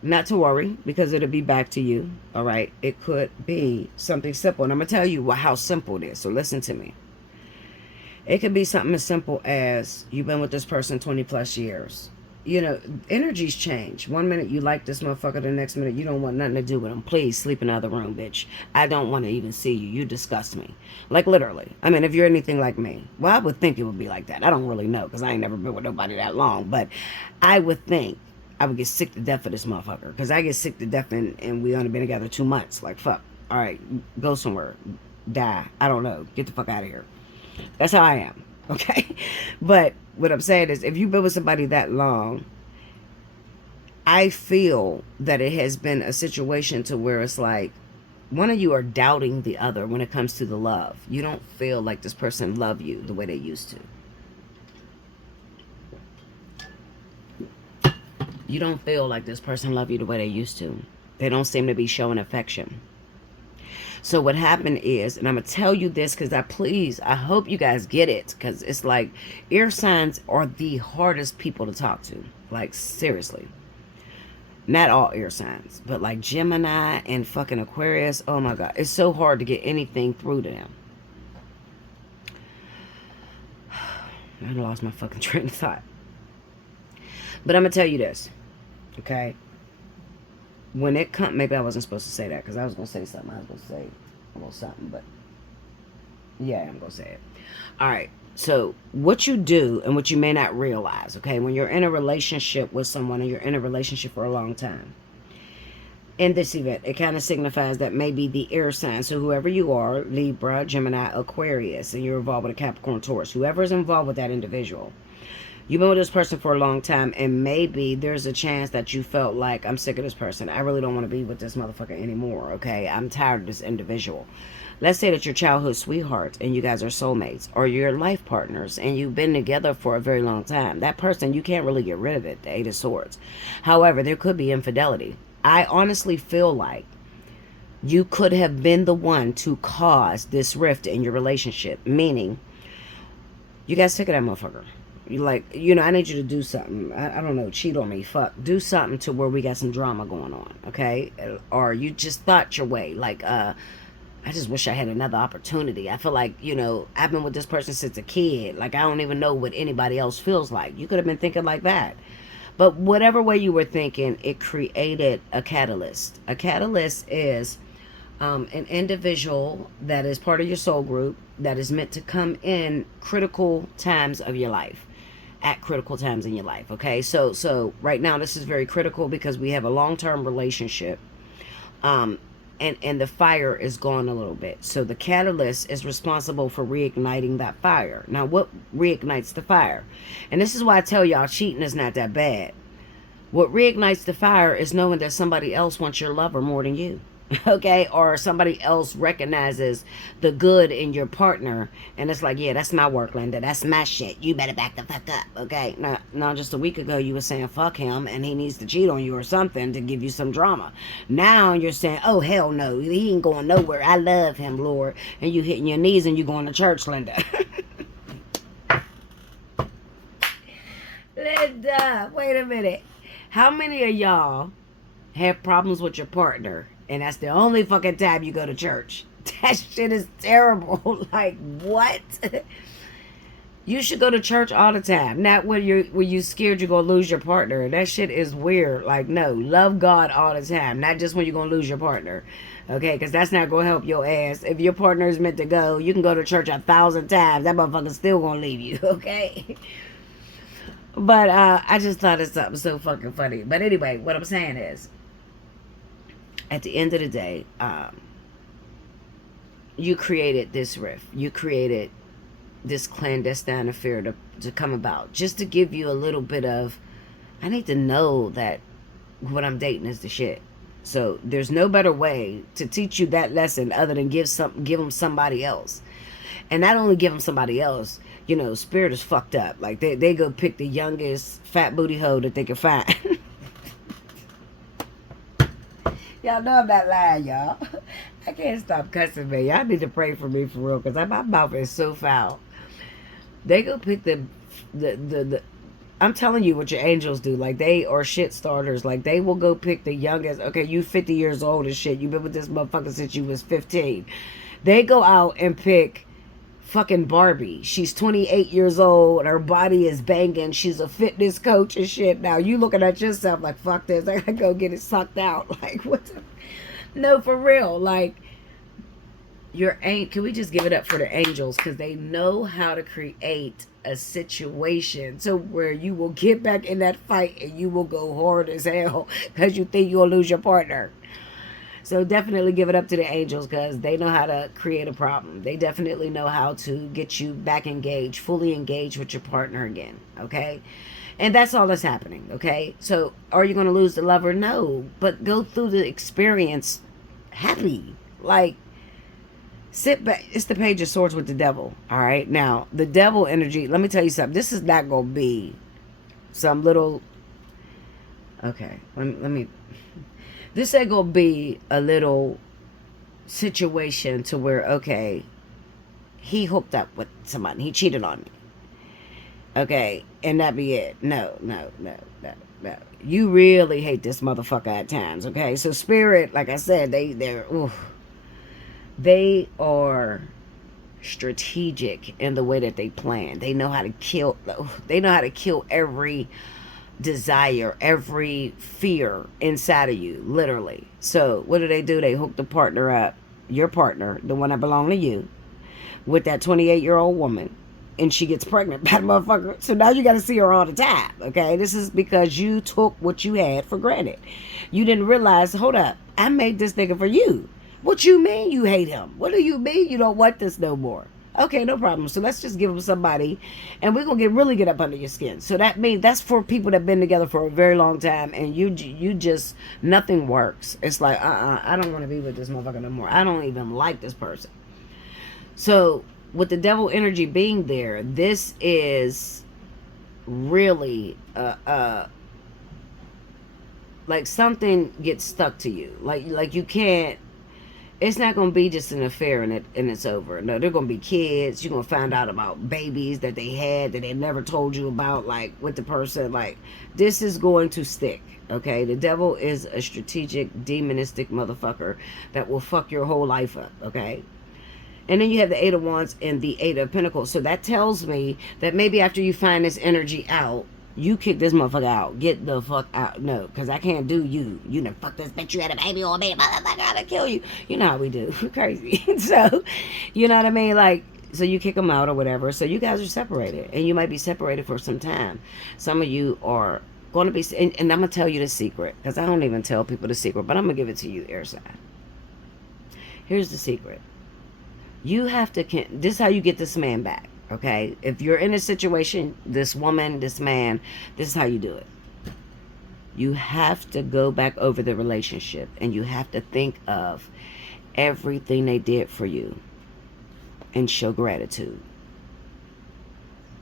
Not to worry, because it'll be back to you. All right, it could be something simple. And I'm going to tell you how simple it is. So listen to me. It could be something as simple as you've been with this person 20 plus years. You know, energies change. 1 minute you like this motherfucker, the next minute you don't want nothing to do with him. Please sleep in the other room, bitch. I don't want to even see you. You disgust me. Like, literally. I mean, if you're anything like me. Well, I would think it would be like that. I don't really know because I ain't never been with nobody that long. But I would think I would get sick to death of this motherfucker. Because I get sick to death and we only been together 2 months. Like, fuck. All right, go somewhere. Die. I don't know. Get the fuck out of here. That's how I am. Okay? But what I'm saying is, if you've been with somebody that long, I feel that it has been a situation to where it's like one of you are doubting the other when it comes to the love. You don't feel like this person love you the way they used to. You don't feel like this person love you the way they used to. They don't seem to be showing affection. So what happened is, and I'm going to tell you this because I hope you guys get it, because it's like air signs are the hardest people to talk to. Like, seriously. Not all air signs, but like Gemini and fucking Aquarius. Oh my God. It's so hard to get anything through to them. I lost my fucking train of thought. But I'm going to tell you this. Okay? When it comes, maybe I wasn't supposed to say that because I was going to say something. I was going to say a little something, but yeah, I'm going to say it. All right. So what you do and what you may not realize, okay, when you're in a relationship with someone and you're in a relationship for a long time, in this event, it kind of signifies that maybe the air sign, so whoever you are, Libra, Gemini, Aquarius, and you're involved with a Capricorn, Taurus, whoever is involved with that individual, you've been with this person for a long time, and maybe there's a chance that you felt like, I'm sick of this person. I really don't want to be with this motherfucker anymore, okay? I'm tired of this individual. Let's say that you're childhood sweethearts and you guys are soulmates, or you're life partners and you've been together for a very long time. That person, you can't really get rid of it, the Eight of Swords. However, there could be infidelity. I honestly feel like you could have been the one to cause this rift in your relationship, meaning you got sick of that motherfucker. You like, I need you to do something. I don't know, cheat on me, fuck. Do something to where we got some drama going on, okay? Or you just thought your way, like, I just wish I had another opportunity. I feel like, I've been with this person since a kid. Like, I don't even know what anybody else feels like. You could have been thinking like that. But whatever way you were thinking, it created a catalyst. A catalyst is an individual that is part of your soul group that is meant to come in critical times of your life. At critical times in your life, okay? So right now, this is very critical because we have a long-term relationship. And the fire is gone a little bit. So the catalyst is responsible for reigniting that fire. Now, what reignites the fire? And this is why I tell y'all cheating is not that bad. What reignites the fire is knowing that somebody else wants your lover more than you. Okay? Or somebody else recognizes the good in your partner. And it's like, yeah, that's my work, Linda. That's my shit. You better back the fuck up. Okay? Now, just a week ago, you were saying fuck him and he needs to cheat on you or something to give you some drama. Now you're saying, oh, hell no. He ain't going nowhere. I love him, Lord. And you hitting your knees and you going to church, Linda. Linda, wait a minute. How many of y'all have problems with your partner and that's the only fucking time you go to church? That shit is terrible. Like, what? You should go to church all the time. Not when you scared you're gonna lose your partner. That shit is weird. Like, no, love God all the time. Not just when you're gonna lose your partner. Okay, because that's not gonna help your ass. If your partner is meant to go, you can go to church 1,000 times. That motherfucker's still gonna leave you. Okay. But I just thought it's something so fucking funny. But anyway, what I'm saying is, at the end of the day, you created this rift. You created this clandestine affair to come about. Just to give you a little bit of, I need to know that what I'm dating is the shit. So there's no better way to teach you that lesson other than give them somebody else. And not only give them somebody else, spirit is fucked up. Like, they go pick the youngest fat booty hoe that they can find. Y'all know I'm not lying, y'all. I can't stop cussing, man. Y'all need to pray for me for real, because my mouth is so foul. They go pick the I'm telling you what your angels do. Like, they are shit starters. Like, they will go pick the youngest. Okay, you 50 years old and shit. You've been with this motherfucker since you was 15. They go out and pick fucking Barbie. She's 28 years old. Her body is banging. She's a fitness coach and shit. Now you looking at yourself like, fuck this. I gotta go get it sucked out. Like, what the... No, for real. Like, can we just give it up for the angels? Because they know how to create a situation to where you will get back in that fight and you will go hard as hell because you think you'll lose your partner. So definitely give it up to the angels, because they know how to create a problem. They definitely know how to get you back engaged, fully engaged with your partner again, okay? And that's all that's happening, okay? So are you going to lose the lover? No, but go through the experience happy. Like, sit back. It's the Page of Swords with the devil, all right? Now, the devil energy, let me tell you something. This is not going to be some little... Okay, let me. This ain't gonna be a little situation to where, okay, he hooked up with somebody, he cheated on me, okay, and that be it. No, no, no, no, no. You really hate this motherfucker at times, okay? So spirit, like I said, they are strategic in the way that they plan. They know how to kill. They know how to kill every desire, every fear inside of you, literally. So what do? They hook the partner up, your partner, the one that belonged to you, with that 28-year-old woman, and she gets pregnant by the motherfucker. So now you got to see her all the time, okay? This is because you took what you had for granted. You didn't realize, hold up, I made this nigga for you. What you mean you hate him? What do you mean you don't want this no more? Okay, no problem. So let's just give him somebody, and we're gonna really get up under your skin. So that means that's for people that've been together for a very long time, and you just nothing works. It's like I don't want to be with this motherfucker no more. I don't even like this person. So with the devil energy being there, this is really like something gets stuck to you. Like you can't. It's not going to be just an affair and it's over. No, they're going to be kids. You're going to find out about babies that they had that they never told you about, like, with the person. Like, this is going to stick, okay? The devil is a strategic, demonistic motherfucker that will fuck your whole life up, okay? And then you have the Eight of Wands and the Eight of Pentacles. So that tells me that maybe after you find this energy out, you kick this motherfucker out. Get the fuck out. No, because I can't do you. You know, fuck this bitch. You had a baby on me. Motherfucker, I'm gonna kill you. You know how we do. We're crazy. So, you know what I mean? Like, so you kick them out or whatever. So you guys are separated. And you might be separated for some time. Some of you are going to be... And I'm going to tell you the secret. Because I don't even tell people the secret. But I'm going to give it to you, air sign. Here's the secret. You have to... This is how you get this man back. Okay, if you're in a situation, this woman, this man, this is how you do it. You have to go back over the relationship and you have to think of everything they did for you and show gratitude.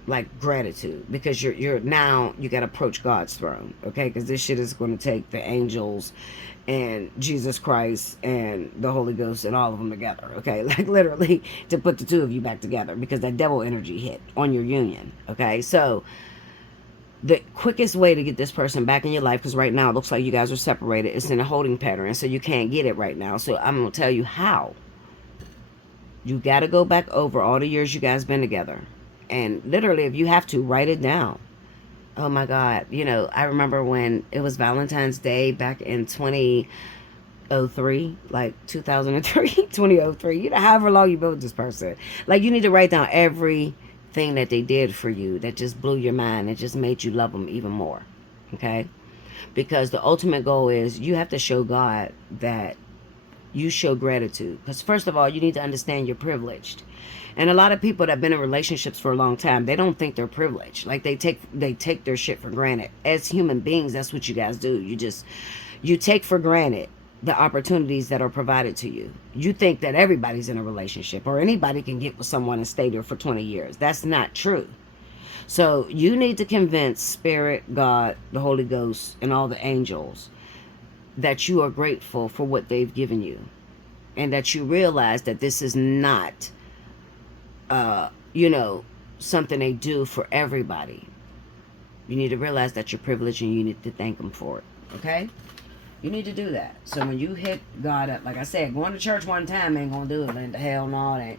Like gratitude, because you're now you got to approach God's throne, okay? Because this shit is going to take the angels and Jesus Christ and the Holy Ghost and all of them together, okay? Like literally to put the two of you back together, because that devil energy hit on your union, okay? So the quickest way to get this person back in your life, because right now it looks like you guys are separated, it's in a holding pattern, so you can't get it right now. So I'm gonna tell you how. You got to go back over all the years you guys been together. And literally, if you have to, write it down. Oh my God. You know, I remember when it was Valentine's Day back in 2003, like 2003, 2003. You know, however long you've been with this person. Like, you need to write down everything that they did for you that just blew your mind. It just made you love them even more. Okay? Because the ultimate goal is you have to show God that you show gratitude. Because first of all, you need to understand you're privileged. And a lot of people that have been in relationships for a long time, they don't think they're privileged. Like they take their shit for granted. As human beings, that's what you guys do. You take for granted the opportunities that are provided to you. You think that everybody's in a relationship or anybody can get with someone and stay there for 20 years. That's not true. So you need to convince Spirit, God, the Holy Ghost, and all the angels that you are grateful for what they've given you. And that you realize that this is not... something they do for everybody. You need to realize that you're privileged and you need to thank them for it. Okay? You need to do that. So when you hit God up, like I said, going to church one time ain't gonna do it, Linda. Hell no, it ain't.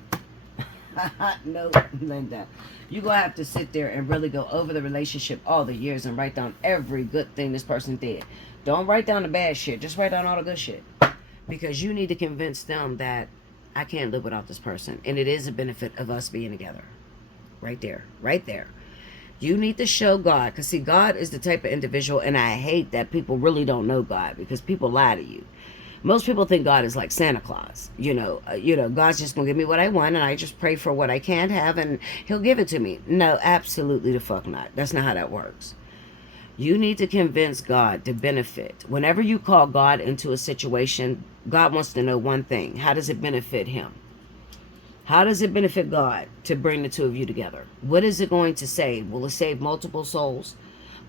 No, Linda. You're gonna have to sit there and really go over the relationship all the years and write down every good thing this person did. Don't write down the bad shit. Just write down all the good shit. Because you need to convince them that I can't live without this person. And it is a benefit of us being together. Right there. Right there. You need to show God. Because see, God is the type of individual. And I hate that people really don't know God. Because people lie to you. Most people think God is like Santa Claus. God's just going to give me what I want. And I just pray for what I can't have. And he'll give it to me. No, absolutely the fuck not. That's not how that works. You need to convince God to benefit. Whenever you call God into a situation, God wants to know one thing. How does it benefit him? How does it benefit God to bring the two of you together? What is it going to save? Will it save multiple souls?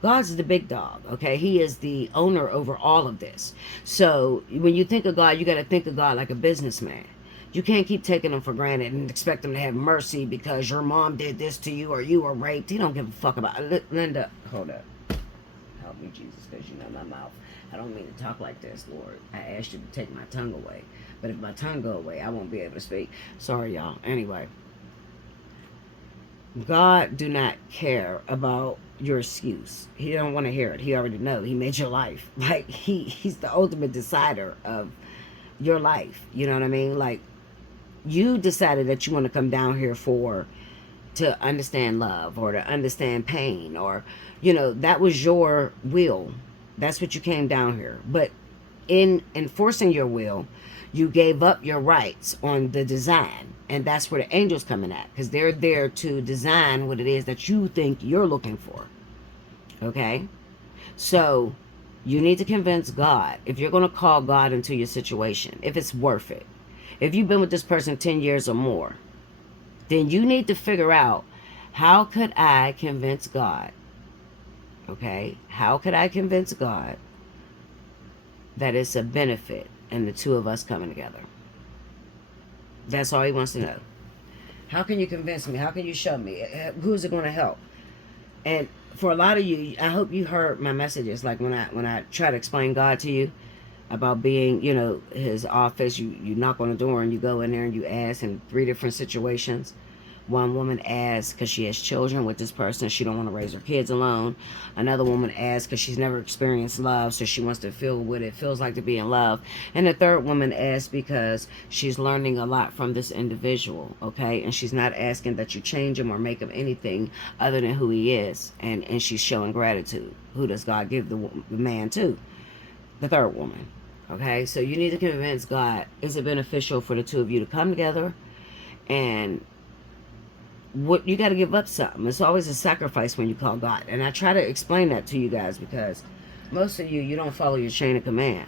God's the big dog, okay? He is the owner over all of this. So when you think of God, you got to think of God like a businessman. You can't keep taking him for granted and expect him to have mercy because your mom did this to you or you were raped. He don't give a fuck about it. Linda, hold up. Help me, Jesus, because you know my mouth. I don't mean to talk like this, Lord. I asked you to take my tongue away. But if my tongue go away, I won't be able to speak. Sorry, y'all. Anyway. God do not care about your excuse. He don't want to hear it. He already know. He made your life. Like, he's the ultimate decider of your life. You know what I mean? Like, you decided that you want to come down here to understand love or to understand pain, or, you know, that was your will. That's what you came down here. But in enforcing your will, you gave up your rights on the design. And that's where the angels come in at, because they're there to design what it is that you think you're looking for. Okay? So you need to convince God, if you're going to call God into your situation, if it's worth it. If you've been with this person 10 years or more, then you need to figure out, how could I convince God? Okay? How could I convince God that it's a benefit in the two of us coming together? That's all he wants to know. How can you convince me? How can you show me? Who's it going to help? And for a lot of you, I hope you heard my messages. Like when I try to explain God to you about being, you know, his office, you knock on the door and you go in there and you ask in 3 different situations. One woman asks because she has children with this person. She don't want to raise her kids alone. Another woman asks because she's never experienced love, so she wants to feel what it feels like to be in love. And the third woman asks because she's learning a lot from this individual, okay? And she's not asking that you change him or make him anything other than who he is. And she's showing gratitude. Who does God give the man to? The third woman, okay? So you need to convince God, is it beneficial for the two of you to come together? And what you got to give up something. It's always a sacrifice when you call God. And I try to explain that to you guys because most of you don't follow your chain of command.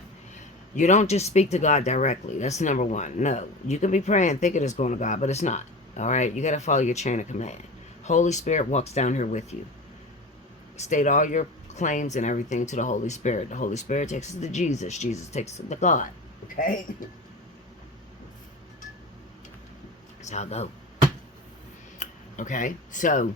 You don't just speak to God directly. That's number one. No, you can be praying thinking it's going to God, but it's not. All right, you got to follow your chain of command. Holy Spirit walks down here with you. State all your claims and everything to the Holy Spirit. The Holy Spirit takes it to Jesus. Jesus takes it to God. Okay, that's how I go. Okay, so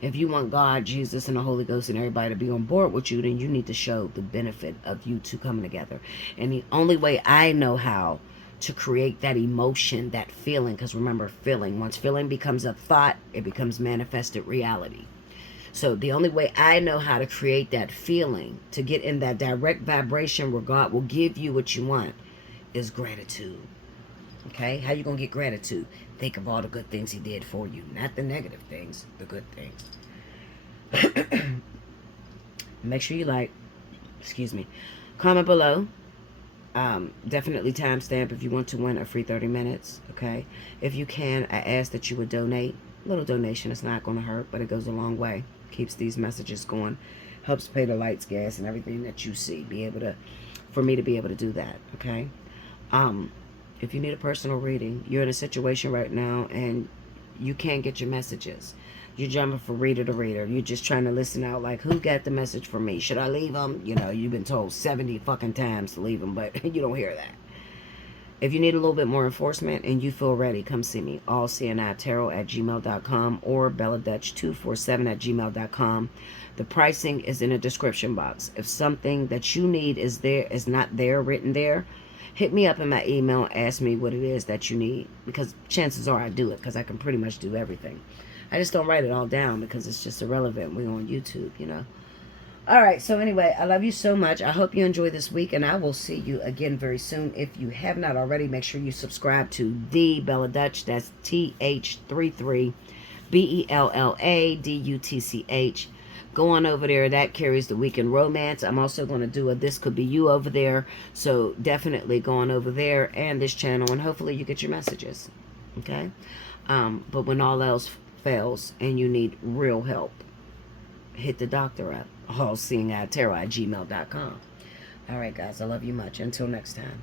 if you want God, Jesus, and the Holy Ghost and everybody to be on board with you, then you need to show the benefit of you two coming together. And the only way I know how to create that emotion, that feeling, because remember, feeling, once feeling becomes a thought, it becomes manifested reality. So the only way I know how to create that feeling, to get in that direct vibration where God will give you what you want, is gratitude. Okay, how you gonna get gratitude? Think of all the good things he did for you, not the negative things, the good things. Make sure you like, comment below. Definitely timestamp if you want to win a free 30 minutes. Okay, if you can, I ask that you would donate. A little donation, it's not going to hurt, but it goes a long way. Keeps these messages going, helps pay the lights, gas, and everything that you see. For me to be able to do that. Okay. If you need a personal reading, you're in a situation right now and you can't get your messages. You're jumping from reader to reader. You're just trying to listen out like, who got the message for me? Should I leave them? You know, you've been told 70 fucking times to leave them, but you don't hear that. If you need a little bit more enforcement and you feel ready, come see me. Allseeingeyetarot@gmail.com or belladutch247@gmail.com. The pricing is in the description box. If something that you need is not there, written there, hit me up in my email, ask me what it is that you need, because chances are I do it, because I can pretty much do everything. I just don't write it all down because it's just irrelevant. We're on YouTube, you know. All right, so anyway, I love you so much. I hope you enjoy this week, and I will see you again very soon. If you have not already, make sure you subscribe to The Bella Dutch. That's TH33 BELLADUTCH. Go on over there. That carries the weekend romance. I'm also going to do a This Could Be You over there. So definitely go on over there and this channel, and hopefully you get your messages. Okay? But when all else fails and you need real help, hit the doctor up. Allseeingeyetarot@gmail.com. All right, guys. I love you much. Until next time.